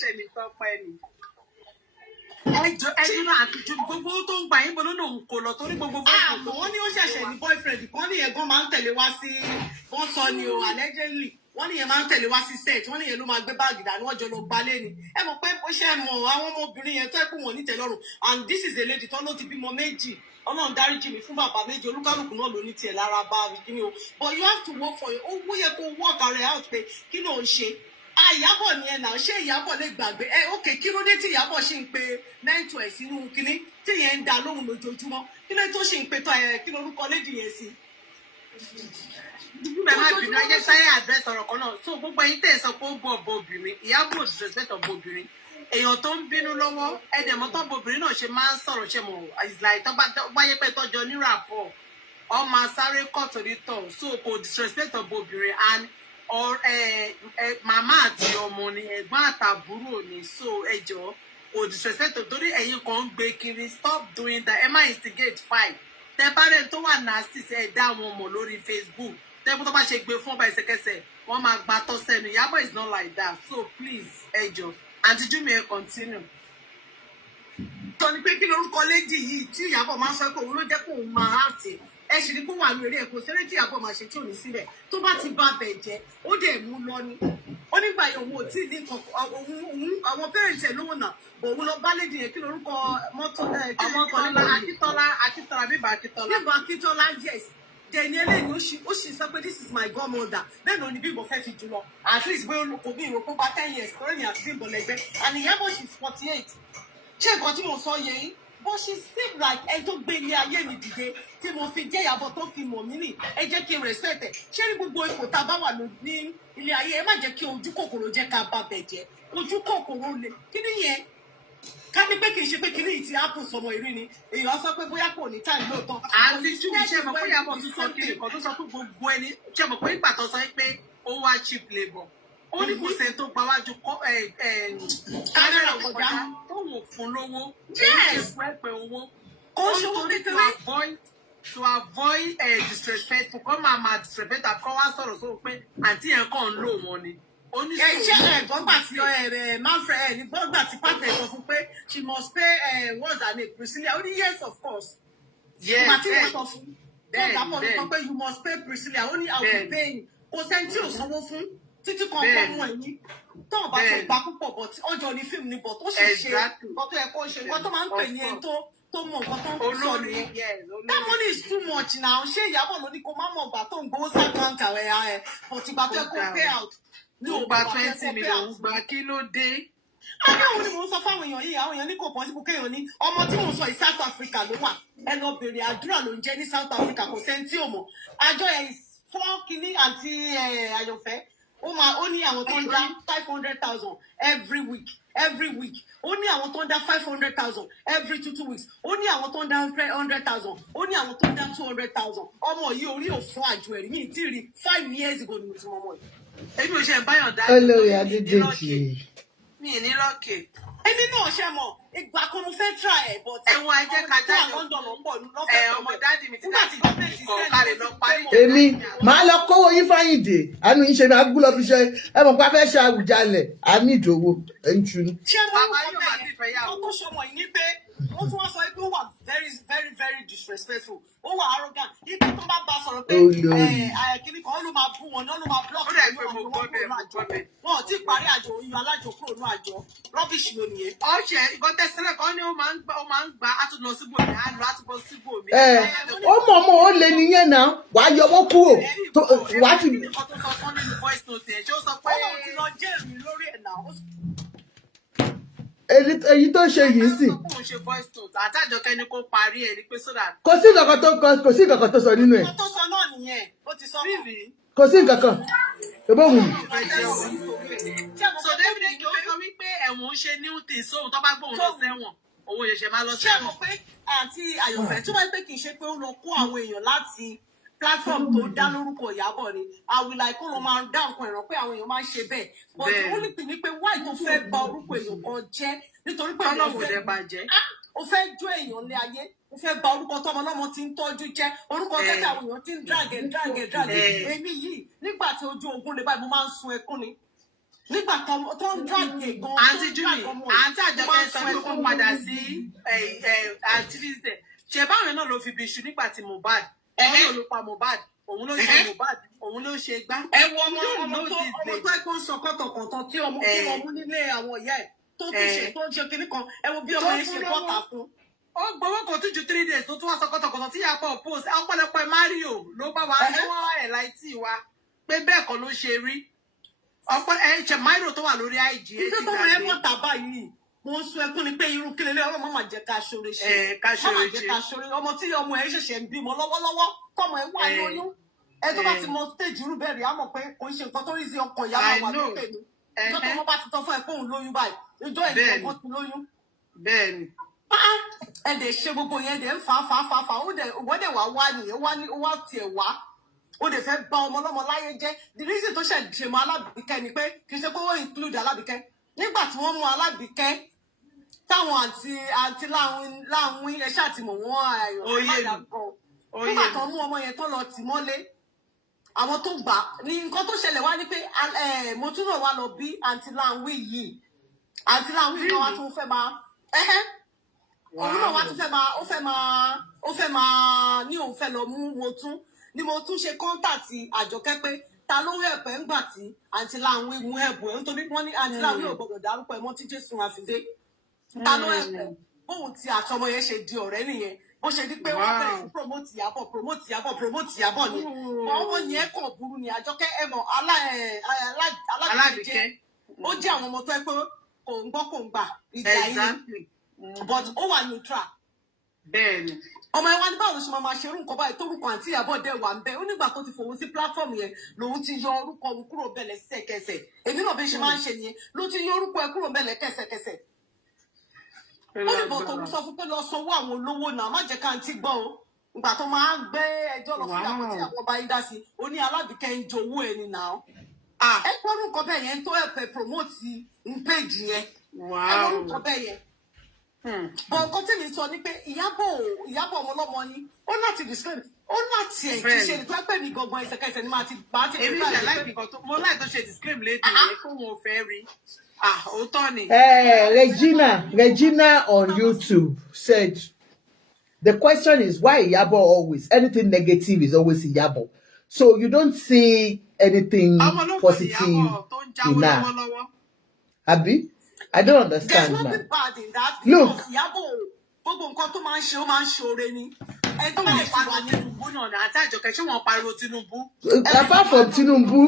Ẹjọ́ náà àtijọ́ gbogbo tó ń gbà yín bọ́ lónà òun kò lọ torí gbogbo fún wọ́n ní ó ṣẹ̀ṣẹ̀ ní boyfriend kan ní ẹ̀gbọ́n máa ń tẹ̀lé wá sí wọ́n sọ ni o allegedly wọ́n ní yẹn máa ń tẹ̀lé wá sí set wọ́n ní yẹn ló máa gbé báàgì dání wọ́n jọ lọ gbalé ni ẹ mọ̀ pé ó ṣe mọ̀ àwọn ọmọbìnrin yẹn tó ẹ̀kú wọn ní tẹ́lọ́rùn and this is a lady tó ló ti bímọ méjì Ọlọ́run dáríjì mi fún bàbá méjì olúkálùkù náà ló ní tiẹ̀ lára bá mi kí ni o but you have to work for it ó yẹ kó work ara out pé kí ló ń ṣe Iyabo ni ẹ náà ṣé Iyabo lè gbàgbé ok kí ló dé tí Iyabo ṣì ń pe mentor ẹ sínú kínní tí yẹn ń da lóhùn lójoojúmọ́ kí ló tó ṣì ń pe tó kí lórúkọ lédi yẹn sí. bẹ́ẹ̀ má bínú ẹ jẹ́ sáyé àdírẹ́sì ọ̀rọ̀ kan náà so gbogbo ẹ̀yin tẹ̀ sọ pé ó bọ̀ ọ̀bọ obìnrin Iyabo disrespect ọ̀bọ obìnrin èèyàn tó ń bínú lọ́wọ́ ẹ̀dẹ̀mọ́ tó ọ̀bọ obìnrin náà ṣe máa ń sọ̀rọ̀ ṣe mọ̀ ìsìláì tó bá yẹ pé tọ́jọ́ nírapọ̀ ọmọ sáré kọ́ torí tọ̀ so kò disrespect ọ̀bọ obìnrin and màmá àti ọmọ ni ẹ̀gbọ́n àtàbúrò ni so ẹjọ́ kò disrespect torí ẹ̀yin kan ń gbé kiri stop doing that ẹ má instigate fight tẹ parent tó wà nasty ẹ dá wọn mọ̀ lórí Facebook tẹ́kùn tó bá ṣe gbé fún ọba ìṣẹ̀kẹsẹ̀ wọ́n máa gba tọ́ sẹ́nu Iyabo is not like that so please ẹjọ́ Aunty Jumi ẹ continue. sọ ni pé kí lórúkọ léjì yìí tí Iyabo máa ń sọ pé òun ló jẹ́ kó òun máa rántí ẹ ṣì ní kó wà lórí ẹ̀kọ́ sẹ́rẹ́ tí Iyabo máa ṣe tí ò ní sílẹ̀ tó bá ti bá bẹ̀ jẹ́ ó dẹ̀ mú lọ ní ó nígbà yẹn òun ò tí ì ní nǹkan òun àwọn pẹ́rẹ́ǹtì ẹ̀ lówó náà bò òun lọ bá lédi yẹn kí lórúkọ mọ́tò Akíntọ́lá bíbá Akíntọ́lá yes dẹni eléyìí ó sì sọ pé this is my godmother bẹ́ẹ̀ ló ní Bímbọ́ fẹ́ fi jùlọ at least bóyá kò bí ìròpó bá 10 years kọ́rẹ́ ní àti Bímbọ́ lẹ́gbẹ́ and Iyabo she's 48 ṣé nǹkan tí mo sọ yẹ yín but she seem like ẹ tó gbé ilé ayé mi dìde tí mo fi jẹ́ Iyabo tó fi mọ̀ mí nì ẹ jẹ́ kí n respect ẹ̀ ṣé ní gbogbo ipò tá a bá wà ní ilé ayé ẹ má jẹ́ kí ojú kòkòrò jẹ́ ká bá bẹ̀ jẹ́ ojú kòkòrò le kí ni yẹn ká ní pé kì í ṣe pé kí ní ìtì apple sọmọ ìrí ni èèyàn sọ pé bóyá kò ní time lóòótọ́. àti Jumi ṣe mọ̀ pé Iyabo tún sọ kiri kan tó sọ fún gbogbo ẹni ṣe mọ̀ pé ìgbà tó sọ pé ó wá cheap labour ó ní kò sẹ́ni tó gbáwájú kámẹ́rà kọjá tó wò fún lówó yes pẹ́pẹ́ owó kò ṣe owó kékeré to avoid disrespectful kọ́ máa disrespect àkọ́ wá sọ̀rọ̀ sóò pé àǹtí yẹn kàn ń lò wọ́n ni. Iṣẹ́ ẹ̀gbọ́ngbà tí Manfred ní gbọ́ngbà tí pàtẹ́ sọ fún pé she must pay what's her name Priscilla ó ní yes of course. Yes màtí wọ́n sọ fún tọ́jà pọ̀ ló sọ pé you must pay Priscilla ó ní I will pay you kò sẹ́ni tí ò sanwó fún títí kan kọ́ mú ẹ̀yìn tó ọba tó gbà púpọ̀ bọ̀ tí ọjọ́ ní fíìmù ní bọ̀ tó sì ṣe nǹkan tó yẹ kó ṣe nǹkan tó máa ń pè ní ẹni tó mọ nǹkan tó ń sọ nìyẹn. That money is too much now. Ṣé Ìyábọ̀ ló ní kó má mọ̀ gbà tó ń gbowó sákàǹtà ẹ̀ but ìgbà tó yẹ kó pay out. Ní ògbà 20 million gbà kí ló dé? Àwọn òun ni mò ń sọ fáwọn èèyàn yìí, àwọn èèyàn ní kò possible kéèyàn ní ọmọ tí mò ń sọ yìí South Africa ló wà. Ẹ lọ bèrè àdúrà ló ń jẹ́ ní South Africa kò sẹ́ni tí ò mọ̀. Àjọ ẹ̀ fọ́ kínní àti àyọ̀fẹ́. Ó ní àwọn tó ń dá 500,000 every week ó ní àwọn tó ń dá 500,000 every 2 weeks ó ní àwọn tó ń dá 100,000 ó ní àwọn tó ń dá 200,000 ọmọ yìí orí ò fún àjọ ẹ̀rí mi tí rí 5 years ago ni mo ti mọ ọmọ yìí. Èmi ò ṣe báyọ̀ dá olórí Adédèjì mi ní lọ́kè. Èmi náà ṣe mọ̀ ìgbà kan mo fẹ́ try ẹ̀ but ẹ̀wọ̀n ajẹ́ ká jáde ọmọ dáàdì mi ti dáàdì kọ̀ kárẹ̀ lọ parí. èmi màá lọ kówó yín Fáyìndé àánú yín ṣe ní agúlọ fi ṣe ẹ mọ̀ pé a fẹ́ ṣe Àwùjalẹ̀ àmì ìdòwò ẹ̀ ń tunu. ṣé mo ń kọ́ bẹ́ẹ̀ ó tó ṣọmọ yìí ní pé wọ́n tún wá sọ pé ó wà very very very disrespectful ó wà arrogant ibi tó bá bá sọ̀rọ̀ pé kíní kan ló máa bú wọn náà ló máa block wọn ò tí ì parí àjọ oyún alájọ kúrò ní àjọ rubbish ló nìyẹn. ọ̀ṣẹ̀ ìbọn tẹ̀sílẹ̀ kan ní ó máa ń gba àtúntò síbò mi á lọ àtúntò síbò mi. ó mọ̀ ọmọ ó lè nìyẹn náà wàá yọwọ́ kúrò wàá ti. ọkọ tó sọ fún nínú voice note ẹ̀ ṣé ó sọ pé. ọlọ́run ti lọ jẹ́rìí lórí ẹ̀ náà. èyí tó ṣe yìí sì. àtàjọ kẹ́ni kó parí ẹ̀ ní pé sódà. kò sí nǹkan kan tó sọ nínú ẹ̀. tó sọ náà nìyẹn ó ti sọ fún mi. kò sí nǹkan kan èbó wù mí. so david eke ó sọ wípé ẹ̀wọ̀n ń ṣe new thing sóhun tó bá gbóhùn lọ sẹ́wọ̀n òun ṣẹ̀ṣẹ̀ máa lọ sẹ́wọ̀n. ṣé mo pé àǹtí àyọ̀fẹ́ tó bá pé kì í ṣe pé ó lọ kó àwọn èèyàn láti platform tó dá lórúkọ Ìyábọ̀ ni àwìlà ìkó ló máa ń dá nǹkan ìràn pé àwọn èèyàn máa ń ṣe bẹ́ẹ̀ but ó ní pè ní pé wáì tó fẹ́ bà orúkọ èèyàn kan jẹ́ nítorí pé ó fẹ́ jó èèyàn lé ayé ó fẹ́ bà orúkọ tọmọ lọ́mọ tí ń tọ́jú jẹ́ orúkọ tẹ́tẹ́ àwọn èèyàn tí ń drag èmi yìí nígbà tí ojú ogun lè báyìí mo máa ń sun ẹkún ni nígbà tó ń drag gan. àǹtí júmi àǹtí àjọkẹ́ sọ pé kó padà sí àǹtí Lizzy ṣe báwọn náà ló fi bí iṣu nígbà tí Mohbad òun ló pa Mohbad òun ló ṣe Mohbad òun ló ṣe gbá. ẹ wo ọmọ tó ẹ̀kọ́ sọ kọ́tọ̀kọ̀tọ̀ tí ọmọ kí wọn mú nílé àwọn ìyá ẹ̀ tó ti ṣe tó ń ṣe kinní kan ẹ wo bí ọmọ yẹn ṣe bọ́ta fún. ó gbowó kò tún ju 3 days tó tún wá sọ kọ́tọ̀kọ̀tọ̀ tí Ìyábọ̀ post ọ̀pọ̀lọpọ̀ Mario ló bá wa ẹwọ́ ẹ̀ láìtì wa pé bẹ́ẹ̀ kọ́ ló ṣe rí ọ̀pọ̀ ẹ̀ ṣe Mario tó wà lórí IG. ìjọ tó mọ ẹ bọ́ta báyìí mo ń sun ẹkún ni pé irú kí lélẹ́ ọlọ́mọ máa jẹ́ ká ṣoore ṣe máa jẹ́ ká ṣoore ọmọ tí ọmọ ẹ ṣẹ̀ṣẹ̀ ń bímọ lọ́wọ́lọ́wọ́ tọmọ ẹ wà lóyún ẹ tó bá ti mọ stage irú bẹ́ẹ̀ rí á mọ̀ pé kò ń ṣe nǹkan tó rí sí ọkàn ìyá máa wà lókè ni ìjọ tó wọ́n bá ti tọ́ fún ẹ pé òun lóyún báyìí ìjọ ẹ̀ ní ọkàn ti lóyún. bẹ́ẹ̀ni. ẹ dẹ̀ ṣe gbogbo yẹn dẹ̀ ń fà ó dẹ̀ wá nìyẹn ó wá tiẹ̀ wá ó dẹ̀ fẹ́ bà ọmọ ọlọ́mọ láyé jẹ́ the reason tó ṣe mọ Alábìkẹ́ ni pé kì í ṣe pé wọ́n include Alábìkẹ́ nígbà tí wọ́n mú Alábìkẹ́ táwọn àti láwìn ẹ ṣàtìmọ̀ wọn àyàn nígbà tó mú ọmọ yẹn tó lọ tì mọ́lé àwọn tó gbà ní nǹkan tó ṣẹlẹ̀ wá ní pé mo tún náà wá lọ bí àǹtí láwìn yìí náà wá tún fẹ́ máa òun náà wá tún fẹ́ máa ní òun fẹ́ lọ mú mo tún ṣe kọ́ńtàtì Àjọkẹ́ pé ta ló hẹ̀pẹ́ ńgbà tí àǹtí láwìn mú ẹ̀bùn ẹ̀ nítorí wọ́n ní àǹtí láwìn ò gbọdọ̀ dárúkọ ẹ̀ mọ́ tí Jésù àfidé ta ló ẹ̀pẹ́ bóun ti àtọmọ yẹn ṣe di ọ̀rẹ́ nìyẹn bó ṣe di pé wọ́n bẹ̀rẹ̀ sí promote Ìyábọ̀ ni ọmọ yẹn kàn burú ni Àjọkẹ́ ẹ̀mọ̀ Alábìkẹ́ ó jẹ́ àwọn ọmọ tó ẹ pé kò ń gbọ́ kò ń gbà ìjà yìí but ó wà neutral. bẹ́ẹ̀ni. ọmọ ẹ wá ní báwo ló ṣe máa ṣe irú nǹkan báyìí tórúkọ àǹtí Ìyábọ̀ dẹ̀ wà ń bẹ ó nígbà tó ti fòun sí platform yẹn lòun ti yọ orúkọ òun kúrò bẹ́ẹ̀ lẹ́sẹ̀kẹsẹ̀ èmi náà bí ṣe máa ń ṣe nìyẹn ló ti yọ orúkọ ẹ kúrò bẹ́ẹ̀ lẹ́kẹsẹ̀kẹsẹ̀ ó ní bọ̀ tó sọ fún pé lọ sanwó àwọn olówó náà má jẹ́ ká ń tí gbọ́ o ìgbà tó máa ń gbé ẹjọ́ lọ sí àwọn tí àwọn bá yí dá sí ó ní Alábìkẹ́ ń jowó ẹni náà ẹ gbọ́dọ̀ nǹkan bẹ́ẹ̀ yẹn tó ẹ̀pẹ̀ promote page yẹn ẹ gbọ́dọ̀ nǹkan bẹ́ẹ̀ yẹn bọ̀ nǹkan tí mi sọ ni pé Ìyábọ̀ ọmọ ọlọ́mọ ni ó láti disclaim ó láti ẹ̀ kí ṣe nípa pé mi gangan ẹsẹ̀kẹsẹ̀ ni máa ti èmi ìjà láì nìkan tó mo láì tó ṣe disclaim lédè yẹn kó wọn ò fẹ́ rí òótọ́ ni. Regina on YouTube said the question is why Ìyábọ̀ always anything negative is always Ìyábọ̀. So you don't see anything positive in her. Abi? I don't There's understand, nothing man. bad in that. Look. Gbogbo nǹkan tó máa ń ṣe ó máa ń ṣoore ni. Ẹ tó lè pariwo Tinubu náà ní àti àjọkẹ́ ṣé wọ́n pariwo Tinubu. Apart from Tinubu,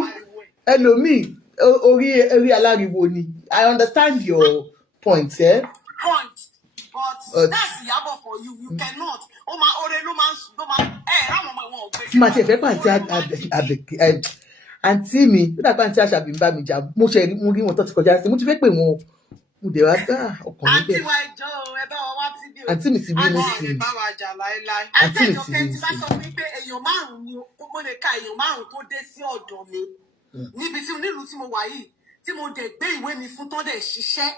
ẹlòmíì orí aláriwo ni. I understand your point, eh? Point. But that's Iyabo for you. You cannot. Ó máa ore ló máa ráwọn ọmọ ìwọ̀n ògbé. Tí màá ti ẹ̀fẹ́ pàǹtí àǹtí mi, ó dàgbà àǹtí àṣàbí ń bá mi jà. Mo rí wọn tó ti kọjá sí. Mo ti fẹ́ pè wọn. Mo dẹ̀ wá gbá ọkàn mi bẹ́ẹ̀. Àǹtí wa ìjọ ẹ bá wa wá sí bí o. Àǹtí mi ti bínú sí i. Àǹtí Àjọkẹ́ ti bá sọ fún mi pé èèyàn márùn-ún ni mo lè ka èèyàn márùn-ún tó dé sí ọ̀dọ̀ mi. Nílùú tí mo wà yìí, tí mo dẹ̀ gbé ìwé mi fún tán dẹ̀ ṣiṣẹ́.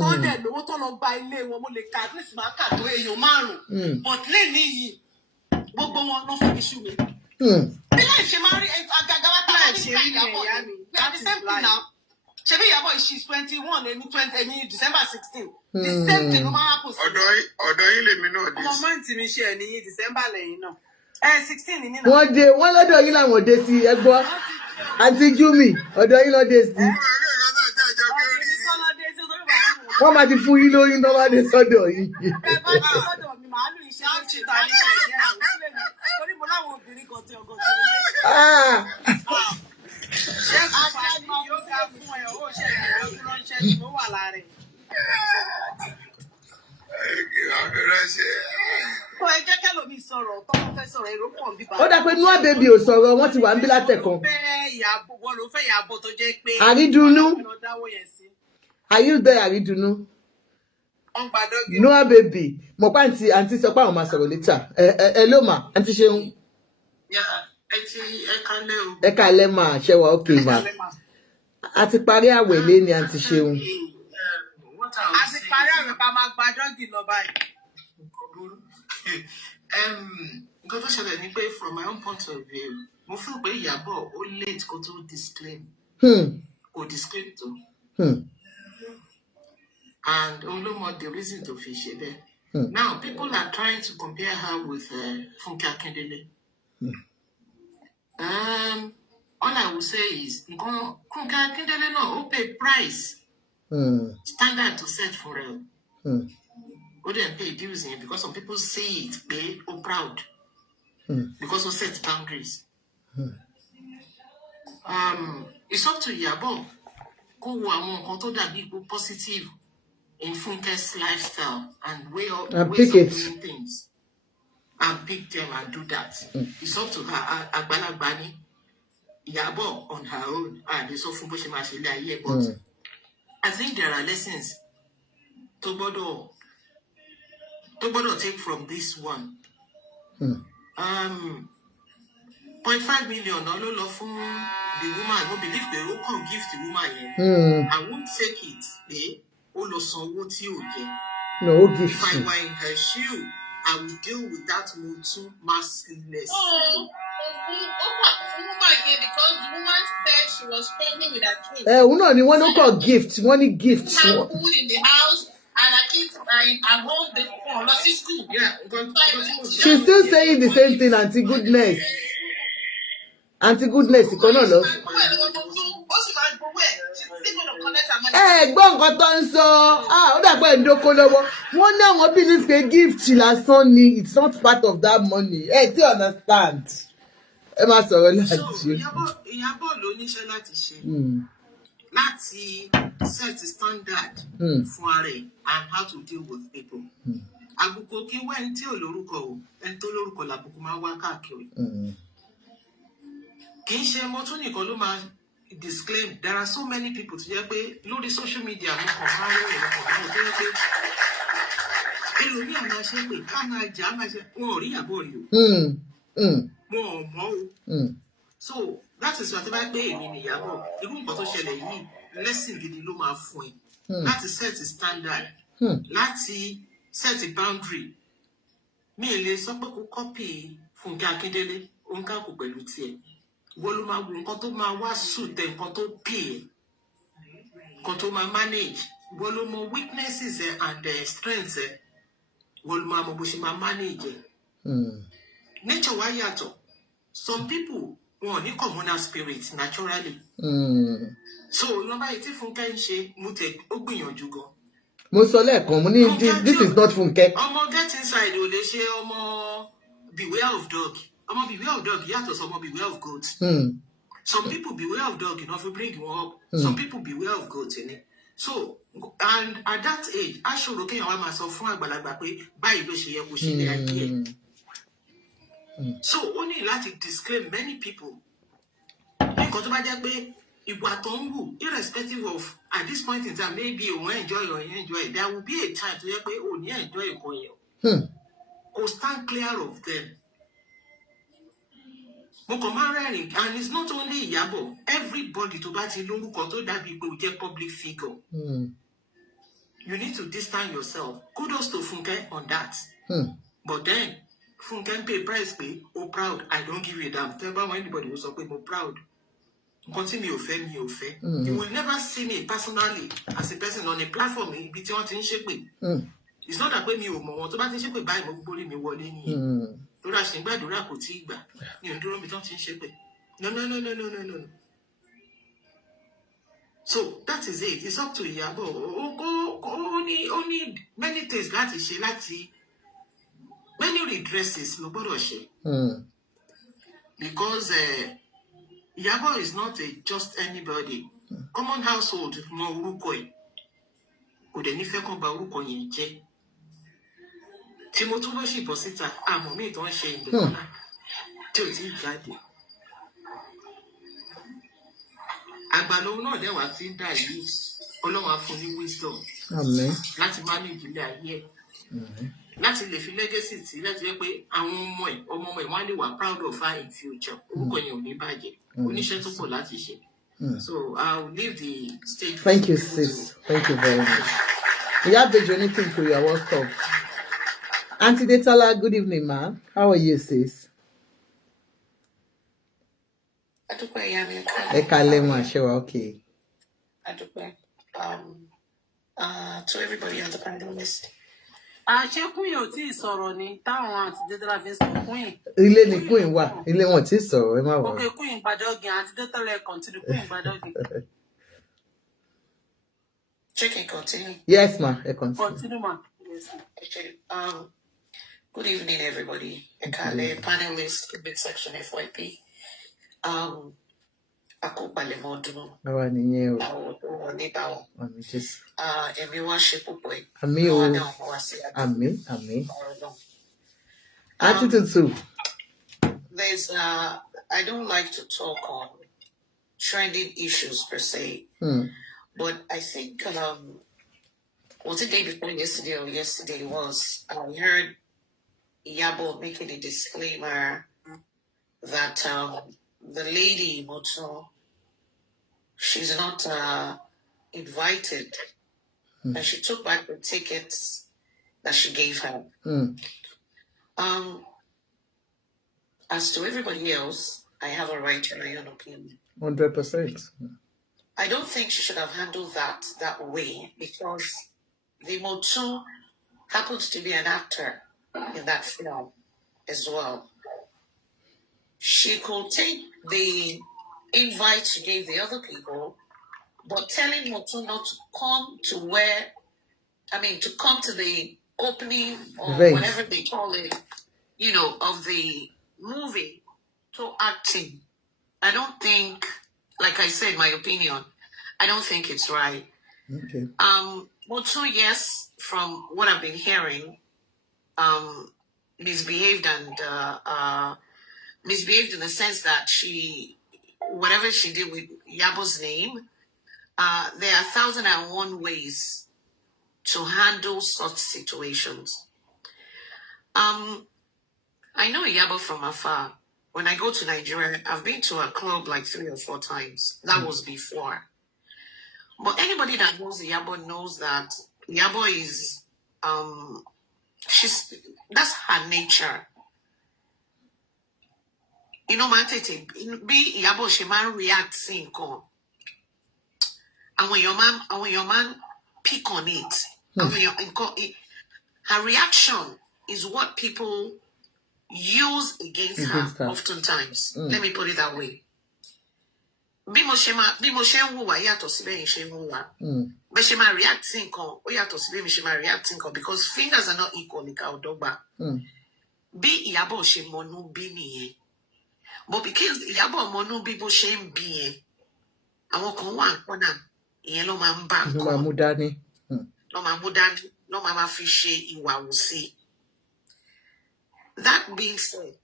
Tán dẹ̀ lówó tán lọ gba ilé wọn, mo lè ka at least máa kà tó èèyàn márùn-ún. But lẹ́ni yìí, gbogbo wọn ló fi iṣu mi. Bí láì ṣe máa rí àgàgà wa tá a ní ìfẹ́ Ìyábọ̀ ni. We are the same thing now. Ṣebí Ìyábọ̀ she's 21 ní December 16. The same thing ló máa happen sí. Ọ̀dọ̀ yín lèmi náà dé. Ọmọ mọ́ǹtì mi ṣe ẹ̀ ní December lẹ́yìn náà. 16 ní nínú. Wọ́n lọ́dọ̀ yín làwọn dé sí ẹgbọ́. Àǹtí Júmi, ọ̀dọ̀ yín lọ dé sí. Wọ́n máa ti fún yín lórí tó bá dé sọ́dọ̀ yìí. Ẹ bá dé sọ́dọ̀ mi, màálù iṣẹ́ ló ti ta ní ìṣẹ̀lẹ̀ rẹ̀. Torí mo láwọn obìnrin kan tí ọgọ́ tí ó lé. Ṣé àṣà ni yóò ká fún ẹ̀ owó ṣe ìrọ̀lú ránṣẹ́ tí ó wà láàrin? Kò ẹ jẹ́ kẹ́lòmí sọ̀rọ̀ tó wọ́n fẹ́ sọ̀rọ̀ èrò pọ̀ bíbá. Ó dà pé Nua Baby ò sọ̀rọ̀, wọ́n ti wà ń bí látẹ̀kan. Wọ́n ló fẹ́ Ìyábọ̀ tó jẹ́ pé. Àrídùnnú. Are you there, Àrídùnnú? Nua Baby, mo pa àǹtí sọ pé àwọn máa sọ̀rọ̀ later. Hello ma, àǹtí Ṣeun. Ẹ kálẹ́ mà, ṣe wà okay ma. A ti parí àwẹ̀ lé ní àǹtí Ṣeun. A ti parí àwẹ̀ ká máa gba dọ́gì lọ báyìí. Nǹkan tó ṣẹlẹ̀ ni pé from my own point of view, mo feel pé Ìyábọ̀ ó late kó tó disclaim. Kò disclaim tó. And Olomo, the reason to fish there. Now, people are trying to compare her with Funke Akindele. All I will say is, Funke Akindele no pay price. Standard to set for real. Who didn't pay dues in because some people see it, pay or proud. Because we set boundaries. It's up to Iyabo. Go among positive in Funke's lifestyle and ways of doing things. And pick them and do that. It's up to her. Agbalagbani, Iyabo on her own. There's so Funke she must here, but I think there are lessons to bodo take from this one. 0.5 million no love for the woman who believe they will come give the woman. I won't take it. No gift. If I were in her shoe, I will deal with that too merciless. Because the woman said she was pregnant with her kids. Ni one no call gift. One gift. Food in the house and her kids are at home. They lost school. Yeah. She's still saying the same thing, Auntie Goodness. Auntie Goodness, you cannot love. Gbọ́ nǹkan tó ń sọ. Ó dàgbà ìdókò lọ́wọ́. Wọ́n ní àwọn believe pé gift lásán ni, it's not part of that money. Ti understand. Ẹ máa sọ̀rọ̀ láti ṣe. Ìyábọ̀ ló níṣẹ́ láti ṣe. Láti set standard fún ara ẹ̀ and how to deal with people. Àbùkù kí wá ẹni tí ò lórúkọ o, ẹni tó lórúkọ làbùkù máa wá káàkiri. Kì í ṣe ọmọ tó nìkan ló máa disclaim. There are so many people to jẹ́ pé lórí social media mo kàn máa ń rẹ̀ lọ́kàn tó jẹ́ pé ẹlòmíì máa ṣe pé ká máa jà á máa ṣe wọn ò rí Ìyábọ̀ rí o. Wọn ò mọ̀ o. So that is why tí bá gbé èmi ní Ìyábọ̀ irú nǹkan tó ṣẹlẹ̀ yìí lesson gidi ló máa fún ẹ láti set standard láti set boundary. Mi ò lè sọ pé kó copy Funke Akindele òun ká kò pẹ̀lú tiẹ̀. Wọ́n ló máa wo nǹkan tó máa wá suit nǹkan tó pay nǹkan tó máa manage. Wọ́n ló mọ weaknesses and strengths wọ́n ló máa mọ bó ṣe máa manage. Nature wá yàtọ̀. Some people wọn ní communal spirit naturally. So remember it Funke ń ṣe mo tẹ ó gbìyànjú gan. Mo sọ lẹ́ẹ̀kan mo ní this is not Funke. Ọmọ get inside ò lè ṣe ọmọ beware of dog. Ọmọ beware of dog yàtọ̀ sọmọ beware of goat. Some people beware of dog, you know, if you bring him up. Some people beware of goats, you know. So, and at that age, I should look at myself from Agbalagba pé báyìí ló ṣe yẹ kó ṣe ní ayé. So, only like to disclaim many people. Because tó bá jẹ́ pé ìwà tó ń wù, irrespective of at this point in time, maybe you won't enjoy or you enjoy it. There will be a time to jẹ́ pé o ní enjoy nǹkan yẹn. Go stand clear of them. And it's not only Iyabo, everybody to bá ti lórúkọ tó dàbí pé ó jẹ́ public figure. You need to distance yourself. Kudos to Funke on that. But then, Funke pay price pé, oh proud, I don't give you a damn. Tell me anybody who say I'm proud. Continue me ò fẹ́. You will never see me personally as a person on a platform ibi tí wọ́n ti ń ṣépè. It's not that way mi ò mọ̀ wọn tó bá ti ń ṣépè báyìí mo gbórí mi wọlé nìyẹn. Lórí àṣìgbàdúrà kò tí ì gbà. Mi ò dúró mi tán ti ń ṣépè. No. So that is it. It's up to Iyabo. Only many things láti ṣe láti many redresses ló gbọ́dọ̀ ṣe. Because Iyabo is not just anybody. Common household mọ orúkọ ẹ̀. Kò dẹ̀ ní fẹ́ kán ba orúkọ yẹn jẹ́. Tí mo tún bá ṣì bọ́ síta, àmọ́ mi tó ń ṣe ìgbẹ́kọ̀lá tí ò tí ì jáde. Àgbàlọ́ náà dẹ̀wà tí ń dà yìí, Ọlọ́run á fún ní wisdom. Amen. Láti manage ilé ayé ẹ̀. Láti lè fi legacy tí láti jẹ́ pé àwọn ọmọ ẹ̀ wọ́n á lè wà proud of her in future. Orúkọ yẹn ò ní bàjẹ́. Oníṣẹ́ tó pọ̀ láti ṣe. So I'll leave the stage. Thank you, sis. Thank you very much. We have the anything for you. Welcome. Auntie Detala, good evening, ma. How are you, sis? Okay. To everybody on the panelist. Ṣé Queen ò tí ì sọ̀rọ̀ ni táwọn àti Détọ́lá fi sọ Queen. Ilé ni Queen wà. Ilé wọn tí sọ̀rọ̀ ẹ má wọ̀. Okay, Queen Gbadogin àti Détọ́lá continue Queen Gbadogin. Check and continue. Yes, ma. Continue. Continue, ma. Yes. Okay. Good evening, everybody. Ekale panelist, big section FYP. Akópalẹ̀mọ́ ọdún. Àwa nìyẹn o. Àwọn tó wọlé bá wọn. Àmín Jésù. Ẹ̀mí wá ṣe púpọ̀ ẹ̀. Àmín o. Àmín. Attitude. There's I don't like to talk on trending issues per se. But I think was it day before yesterday or yesterday was I heard Iyabo making a disclaimer that the lady Moto, she's not invited, and she took back the tickets that she gave her. As to everybody else, I have a right to my own opinion. 100%. I don't think she should have handled that way because the Motu happens to be an actor in that film as well. She could take the invite she gave the other people, but telling Motu not to come to to come to the opening or whatever they call it, of the movie to acting. I don't think, like I said, my opinion, I don't think it's right. Okay. Motu, yes, from what I've been hearing, misbehaved in the sense that whatever she did with Yabo's name, there are 1,001 ways to handle such situations. I know Yabo from afar. When I go to Nigeria, I've been to a club like 3 or 4 times. That was before. But anybody that knows Yabo knows that Yabo is, that's her nature. Bí Iyabo ṣe máa ń react sí nǹkan. Àwọn èèyàn máa ń pick on it. Her reaction is what people use against her oftentimes. Let me put it that way. Bí mo ṣe ń hùwà yàtọ̀ sí bẹ́ẹ̀ ṣe ń hùwà. Bẹ́ẹ̀ ṣe máa react sí nǹkan ó yàtọ̀ sí bẹ́ẹ̀ mi ṣe máa react sí nǹkan because fingers are not equal ní ká ọ̀dọ́gba. Bí Ìyábọ̀ ṣe mọnú bí nìyẹn. But because Ìyábọ̀ mọnú bí bó ṣe ń bí yẹn, àwọn kan wà nkọ́nà ìyẹn ló máa ń bá nǹkan. Ló máa mú dání. Ló máa fi ṣe ìwà wù sí. That being said,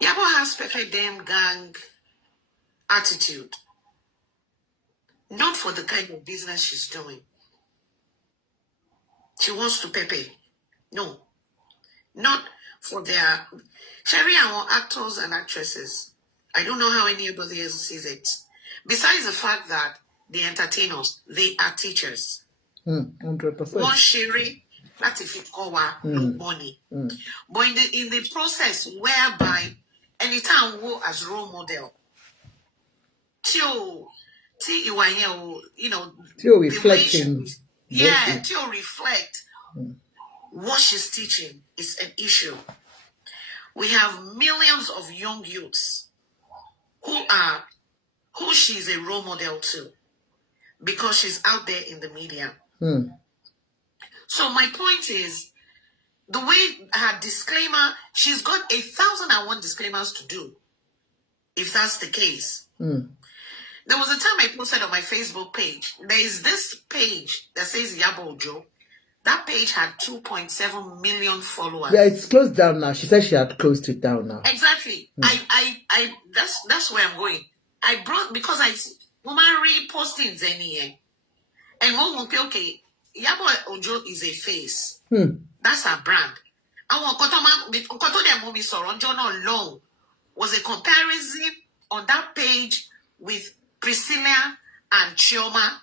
Ìyábọ̀ has perfect damn gang attitude. Not for the kind of business she's doing. She wants to pepe. No. Not for their... Sherry and actors and actresses. I don't know how anybody else sees it. Besides the fact that the entertainers, they are teachers. 100%. One Sherry, that's if it call money. But in the process whereby anytime we as role model, till you know, till reflecting. Till reflect what she's teaching is an issue. We have millions of young youths who she's a role model to because she's out there in the media. So my point is, the way her disclaimer, she's got 1,001 disclaimers to do, if that's the case. There was a time I posted on my Facebook page. There is this page that says Iyabo Ojo. That page had 2.7 million followers. Yeah, it's closed down now. She said she had closed it down now. Exactly. That's where I'm going. I brought, because woman reposting Zeni, and one will okay, Iyabo Ojo is a face. That's her brand. And what long was a comparison on that page with Priscilla and Chioma.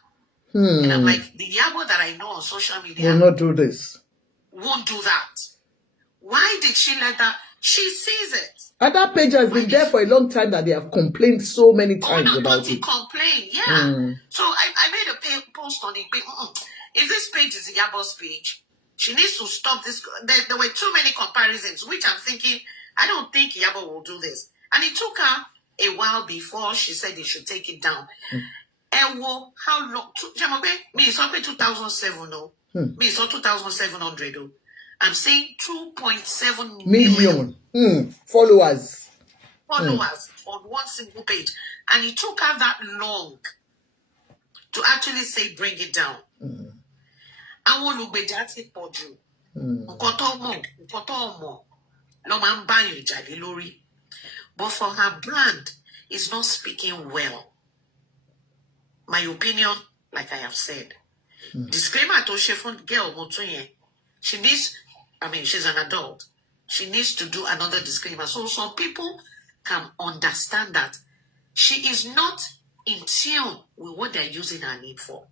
And I'm like, the Iyabo that I know on social media will not do this. Won't do that. Why did she let that? She sees it. And that page has been there for a long time that they have complained so many times about it. Complain, yeah. So I made a post on it. If this page is Iyabo's page, she needs to stop this. There were too many comparisons, which I'm thinking, I don't think Iyabo will do this. And it took her a while before she said they should take it down. How long? Me, it's up 2007, no. Me, it's 2,700. I'm saying 2.7 million followers. Followers on one single page. And it took her that long to actually say bring it down. Awon olugbeja ti poju. Nkan to mo lo ma n ba yan jade lori. But for her brand, it's not speaking well. My opinion, like I have said. Disclaimer to Shefun girl Motunye. She needs, she's an adult. She needs to do another disclaimer. So some people can understand that she is not in tune with what they're using her name for.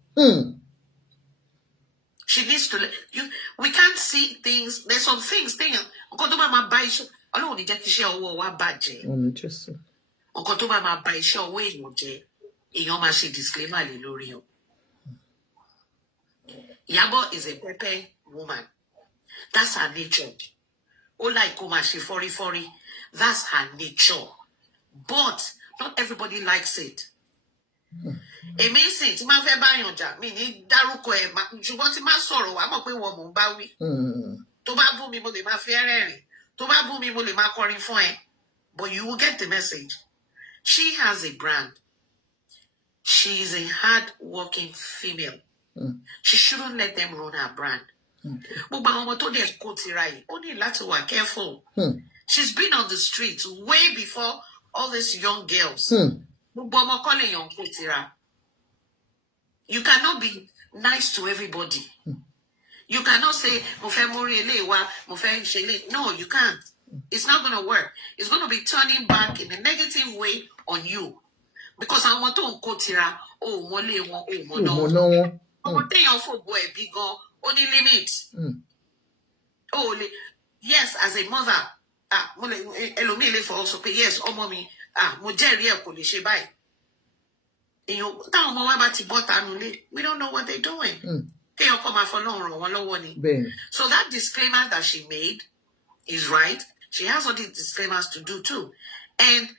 She needs to we can't see things. There's some things disclaimer. Iyabo is a pepe woman. That's her nature. That's her nature. But not everybody likes it. Amazing. Tí máa fẹ́ bá yàn jà, mi ní dárúkọ ẹ̀, ṣùgbọ́n tí máa sọ̀rọ̀ wá mọ̀ pé wọ́n mò ń bá wí. Tó bá bú mi mo lè máa fi rẹ́rìn. Tó bá bú mi mo lè máa kọrin fún ẹ. But you will get the message. She has a brand. She is a hard-working female. She shouldn't let them run her brand. But only to be careful. She's been on the streets way before all these young girls. You cannot be nice to everybody. You cannot say, no, you can't. It's not going to work. It's going to be turning back in a negative way on you. Because I want to kotira, only limits. Yes, as a mother, for also pay yes, mommy, we don't know what they're doing. So that disclaimer that she made is right. She has all these disclaimers to do too. And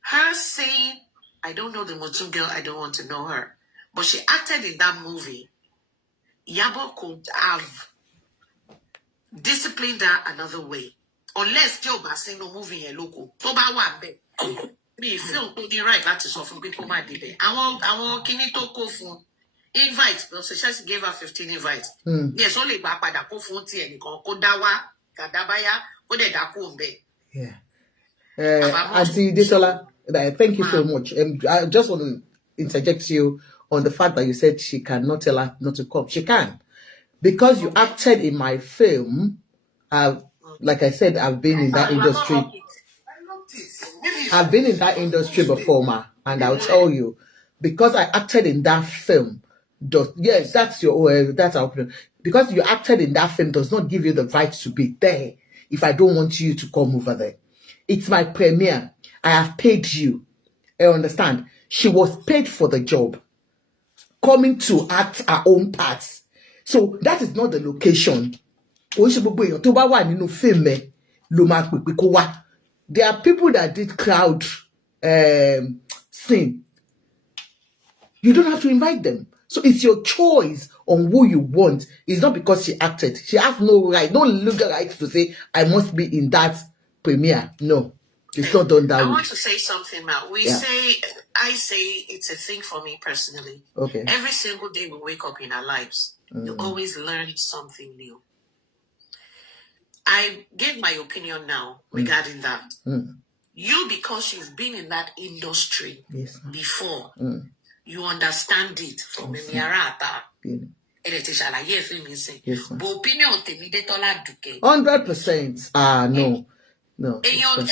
her saying, I don't know the Muslim girl, I don't want to know her. But she acted in that movie. Yabo could have disciplined her another way. Unless Joe Basino movie a local. Toba one me feel to the right that is often people might be there. I want Kinito Kofu invite. So she gave her 15 invites. Yes, only Bapa Kofu and Kodawa, Kadabaya, Ode Dakumbe. Yeah. Auntie Detola, thank you so much. I just want to interject you on the fact that you said she cannot tell her not to come. She can. Because you acted in my film, like I said, I've been in that industry. I've been in that industry before, ma, and I'll tell you, because I acted in that film, yes, that's our opinion. Because you acted in that film does not give you the right to be there if I don't want you to come over there. It's my premiere. I have paid you. I understand. She was paid for the job, coming to act her own parts. So that is not the location. There are people that did crowd scene. You don't have to invite them. So it's your choice on who you want. It's not because she acted. She has no right, no legal right to say, I must be in that premiere. No, it's not done that way. I want to say something now. I say it's a thing for me personally. Okay. Every single day we wake up in our lives, you always learn something new. I gave my opinion now regarding that. You, because you've been in that industry before, you understand it from the Miarata. 100%. No. And even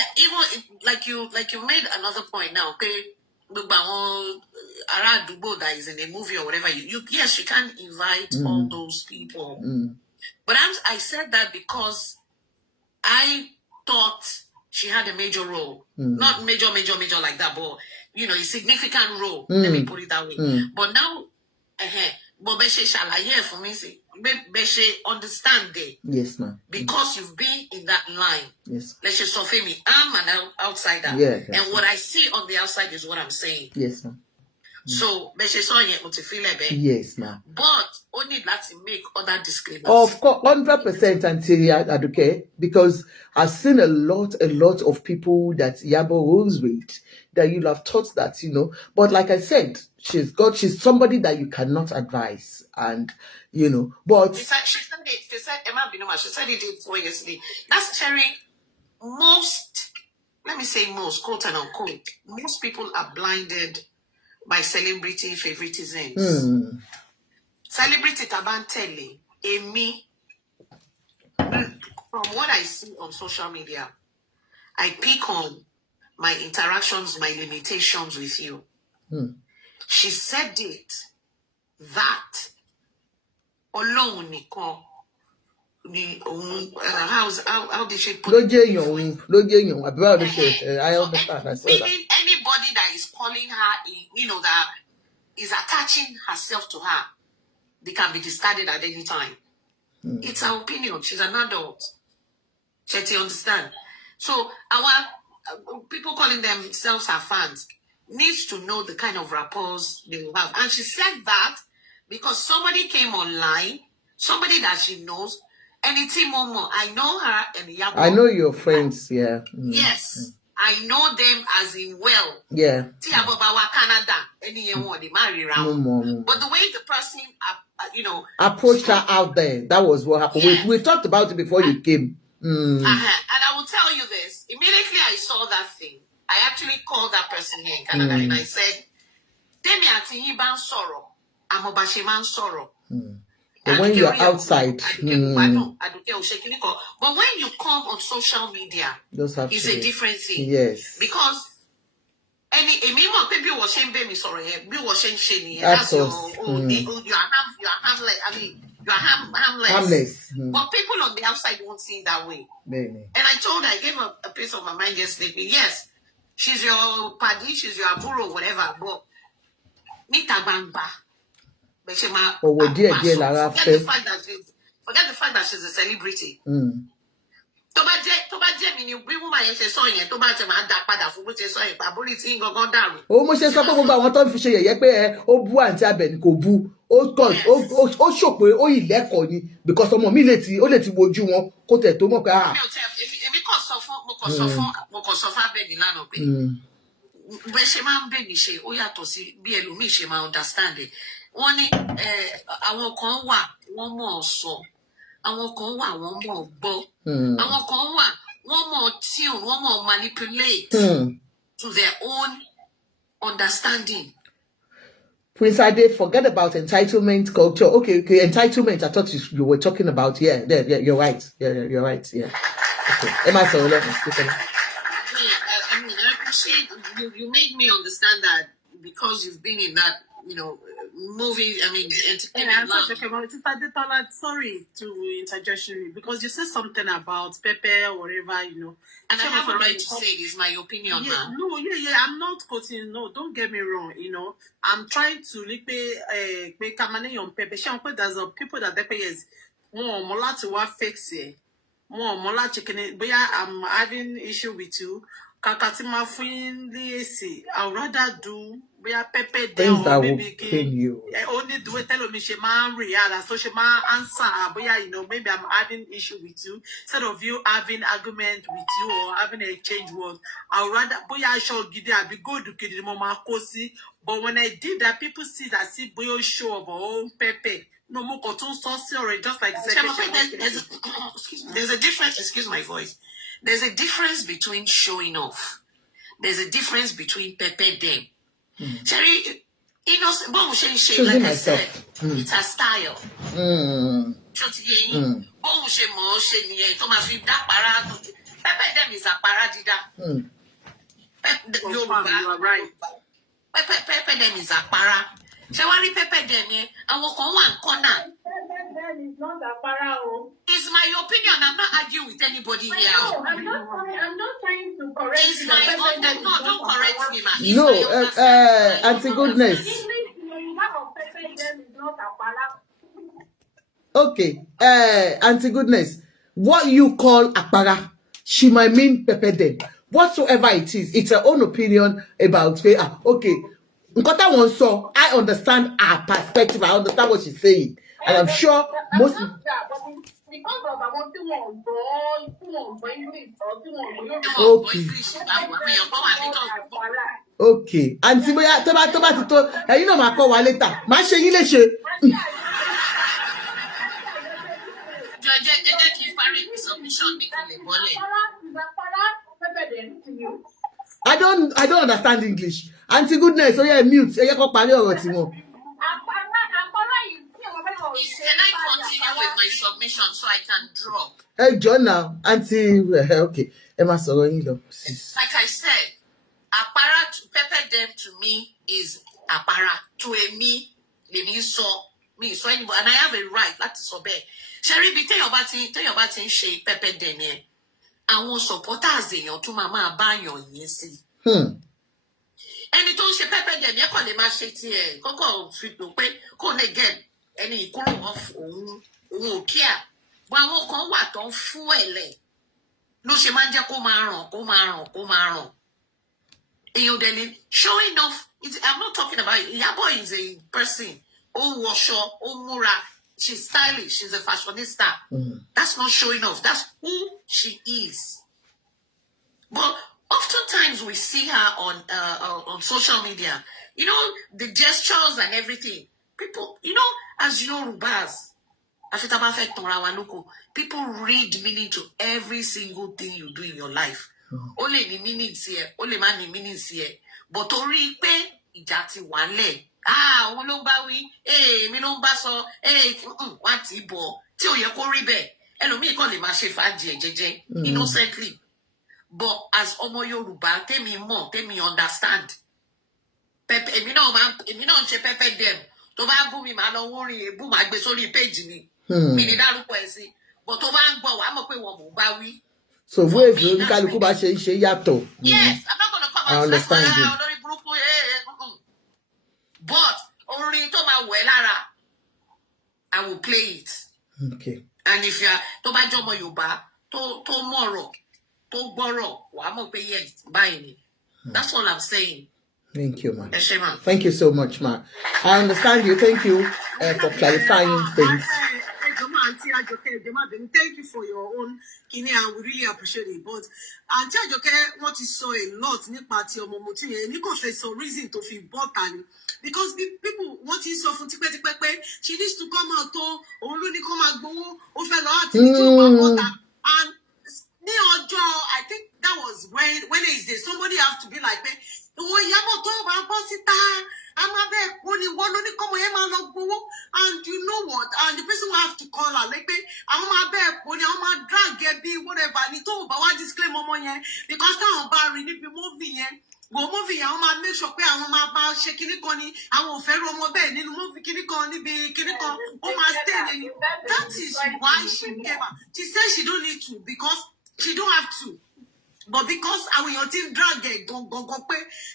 like you made another point now, okay? That is in a movie or whatever. Yes, you can invite all those people. But I said that because I thought she had a major role. Not major like that, but a significant role. Let me put it that way. But now, but for me, understand it. Yes, ma'am. Because you've been in that line. Yes. Let's just soften me. I'm an outsider. Yeah. And what I see on the outside is what I'm saying. Yes, ma'am. So, yes, ma'am. But only that to make other disclaimers. Of course, 100% Antilia Aduke, because I've seen a lot of people that Yabo rules with that you'll have thought that, But like I said, she's somebody that you cannot advise, and but she said Emma Binoma, she said it 4 years yesterday. That's sharing most, let me say most, quote and unquote, most people are blinded by celebrity favoritisms. Celebrity Tabantele, Amy, from what I see on social media, I pick on my interactions, my limitations with you. She said it that alone, how did she put it? I understand. I saw that. Meaning anybody that is calling her, that is attaching herself to her, they can be discarded at any time. It's her opinion. She's an adult. She understand. So our people calling themselves her fans needs to know the kind of rapport they will have. And she said that because somebody came online, somebody that she knows, and it's Momo. I know her and Yabo. I know your friends, yeah. Yes. I know them as in well. Yeah. Canada, anyone they marry around. But the way the person, approached her out there, that was what happened. Yes. We talked about it before you came. And I will tell you this. Immediately I saw that thing, I actually called that person here in Canada and I said, Temi Atiyiban sorrow. I'm Obashiman sorrow. But when you're outside, but when you come on social media, it's a different thing. Yes. Because you are harmless. I mean, you are harmless. But people on the outside won't see it that way. Maybe. And I told her, I gave her a piece of my mind yesterday. Yes, she's your paddy, she's your aburo, whatever. But forget the fact that she's a celebrity. tó bá jẹ́ mi ni bí woman yẹn ṣe sọ yẹn tó bá ṣe máa dá padà fún bó ṣe sọ yẹn àbórí tí ń gangan dàrú. ó mo ṣe sọ pé gbogbo àwọn tó ń fi ṣe yẹ̀yẹ́ pé ó bú àǹtí Abẹ́ní kò bú ó ṣò pé ó yìí lẹ́kọ̀ọ́ ni because ọmọ mi lè ti wojú wọn kó tẹ̀ tó mọ̀ pé èmi kàn sọ fún Abẹ́ní lánàá pé bẹ́ẹ̀ ṣe máa ń bẹ̀ mí ṣe ó yàtọ̀ sí bí ẹlòmíì ṣe máa understand ẹ̀ wọ́n ní àwọn kan wà wọ́n mọ̀ ọ́ sọ àwọn kan wà wọ́n mọ̀ ọ́ gbọ́ àwọn kan wà wọ́n mọ̀ ọ́ tune wọ́n mọ̀ ọ́ manipulate to their own understanding. Prince Ade, forget about entitlement culture. Okay, entitlement. I thought you were talking about. Yeah, you're right. Yeah, you're right. Yeah. Okay. Am I sorry? I mean, I appreciate you made me understand that because you've been in that, movie. I mean, entertainment. Sorry to interject you because you said something about Pepe or whatever, And I have a right to say it is my opinion now. No, I'm not quoting. No, don't get me wrong. I'm trying to make money on Pepe. There's people that Pepe is more to what fix it. More chicken. But yeah, I'm having issue with you. Kakatima Finn I'd rather do Pepe things that will pain you. Only do it tell me she man real so she man answer but maybe I'm having issue with you instead of you having argument with you or having a exchange word. I'd rather I shall give I be good to kid mama kosi. But when I did that, people see that boy show of our own Pepe. No more cotton sauce or just like there's a difference, excuse my voice. There's a difference between showing off. There's a difference between Pepe them. Cherry, innocent, like I said, it's a style. Pepe them is a paradida. You are right. Pepe them is a para. Shawari Pepe them, and walk on one corner. It's not a para. It's my opinion. I'm not arguing with anybody here. No, I'm not trying to correct you. It's my own. No, don't correct me, man. No, Auntie Goodness. Okay, Auntie Goodness. What you call apara, she might mean Pepe them. Whatsoever it is, it's her own opinion about okay. I understand her perspective. I understand what she's saying. And I'm sure most okay. Auntie Boya, tó bá ti tó, ẹ̀yin náà máa kọ́ wa later. Má ṣe yín léṣe. I don't understand English. Auntie Goodness, mute. Ẹ yẹ kó parí ọ̀rọ̀ tí wọn. Can I continue with my submission so I can drop? Hey, John now, Auntie. Okay, Emma Soroni. Like I said, apara to Pepe them to me is apara to a me so anybody, and I have a right to disobey. Sherry, be tell your batting shape Pepe them here. Àwọn supporters èèyàn tún máa báyàn yín sí. Ẹni tó ń ṣe Pepe dem yẹn kàn lè máa ṣe tiẹ̀ kọ́kọ́ fi pò pé kò lè get ẹni ìkúrò wọn òun ò kíá. Bọ́ àwọn kan wà tó ń fún ẹ̀lẹ̀ ló ṣe máa ń jẹ́ kó máa ràn. Èèyàn dẹ̀ ni showing off. I'm not talking about Iyabo is a person. Ó wọṣọ, ó múra. She's stylish. She's a fashionista. That's not showing off. That's who she is. But oftentimes we see her on social media. The gestures and everything. People, as Yorubas, people read meaning to every single thing you do in your life. Only the meanings here, only man the meanings here. But ori pe ìjà ti wà ńlẹ̀. Òun ló ń bá wí, èmi ló ń bá sọ, wá ti bọ̀, tí ò yẹ kó rí bẹ́ẹ̀, ẹlòmíì kàn lè máa ṣe fàájì ẹ̀ jẹ́jẹ́, innocently. But as ọmọ Yorùbá, tèmi mọ̀, tèmi understand. Pepe, èmi náà ń ṣe Pepe dem. Tó bá bú mi, màá lọ wórin èébú, màá gbé sórí page mi. Mi ní dárúkọ ẹ̀ sí. But tó bá ń gbọ́, wàá mọ̀ pé wọ́n mò ń bá wí. So where is oníkálukú bá ṣe yàtọ̀? Yes, I'm not gonna come and say olórí burúkú but orin tó máa wẹ̀ lára, I will play it. Okay. And if you are tó bá jọmọ Yorùbá, tó mọ̀rọ̀ tó gbọ́rọ̀ wàá mọ̀ pé yes báyìí ni. That's all I'm saying. Thank you, ma. Yes, ma'am. Thank you so much, ma. I understand you. Thank you for clarifying things. Thank you for your own kini, and we really appreciate it. But Auntie Ajoke want to say a lot nípa ti ọmọ mo ti yẹn ní kò fẹ́ sọ reason to feel botany because people want to sọ fún tipẹ́tipẹ́ pé she needs to come out tó òun ló ní kó máa gbowó ó fẹ́ lọ àti tí ó máa bọ́ta and ní ọjọ́ I think that was Wednesday somebody have to be like pé òun ìyàbọ̀ tó bá bọ́ síta I'm a bit when you want to come here, and you know what? And the person will have to call her. Like, I'm a bit when I'm a drag, get be whatever. And it's all, but what disclaimer money because now I'm ready to movie. Go movie, I'm a make sure I'm about shaking it on it. I will fair on my bed in movie kinikoni be kinikon. Oh my stay. That is why she came out. She said she don't need to because she don't have to. But because our team drag it,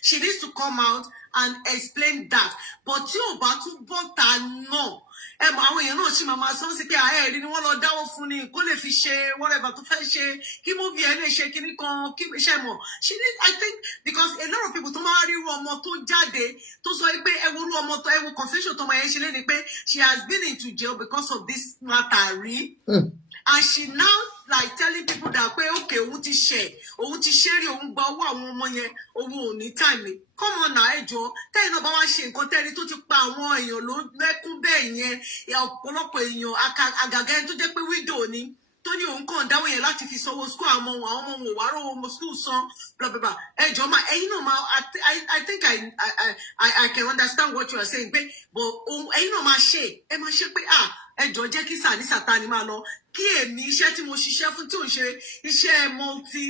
she needs to come out and explain that. But you about to butter no. You know she mama so say I didn't want to down funny, call a fish, whatever to fish, keep movie and shaking it con keep shemo. She did I think because a lot of people to marry Romo to Jade to so I will confession to my she has been into jail because of this matter. And she now like telling people that okay, òun ti share rí òun gba owó àwọn ọmọ yẹn òun ò ní time. Come on now, ẹjọ́ tẹ́yìn náà bá wá ṣe nǹkan tẹ́ni tó ti pa àwọn èèyàn ló lẹ́kún bẹ́ẹ̀ yẹn ọ̀pọ̀lọpọ̀ èèyàn àgàgà ẹni tó jẹ́ pé widow ni tó ní òun kàn dáwọ́ yẹn láti fi sanwó school àwọn ọmọ wọn wàá rọ ọmọ school san blah blah blah. Ẹjọ́ máa ẹ̀yin náà máa I think I can understand what you are saying pé but ẹ̀yin náà máa ṣe ẹ máa ṣe pé ẹjọ́ jẹ́ kí sàní sàtánì máa lọ kí èmi iṣẹ́ tí mo ṣiṣẹ́ fún tí ò ń ṣe iṣẹ́ multi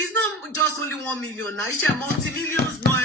it's not just only 1 million na iṣẹ́ multi millions náà.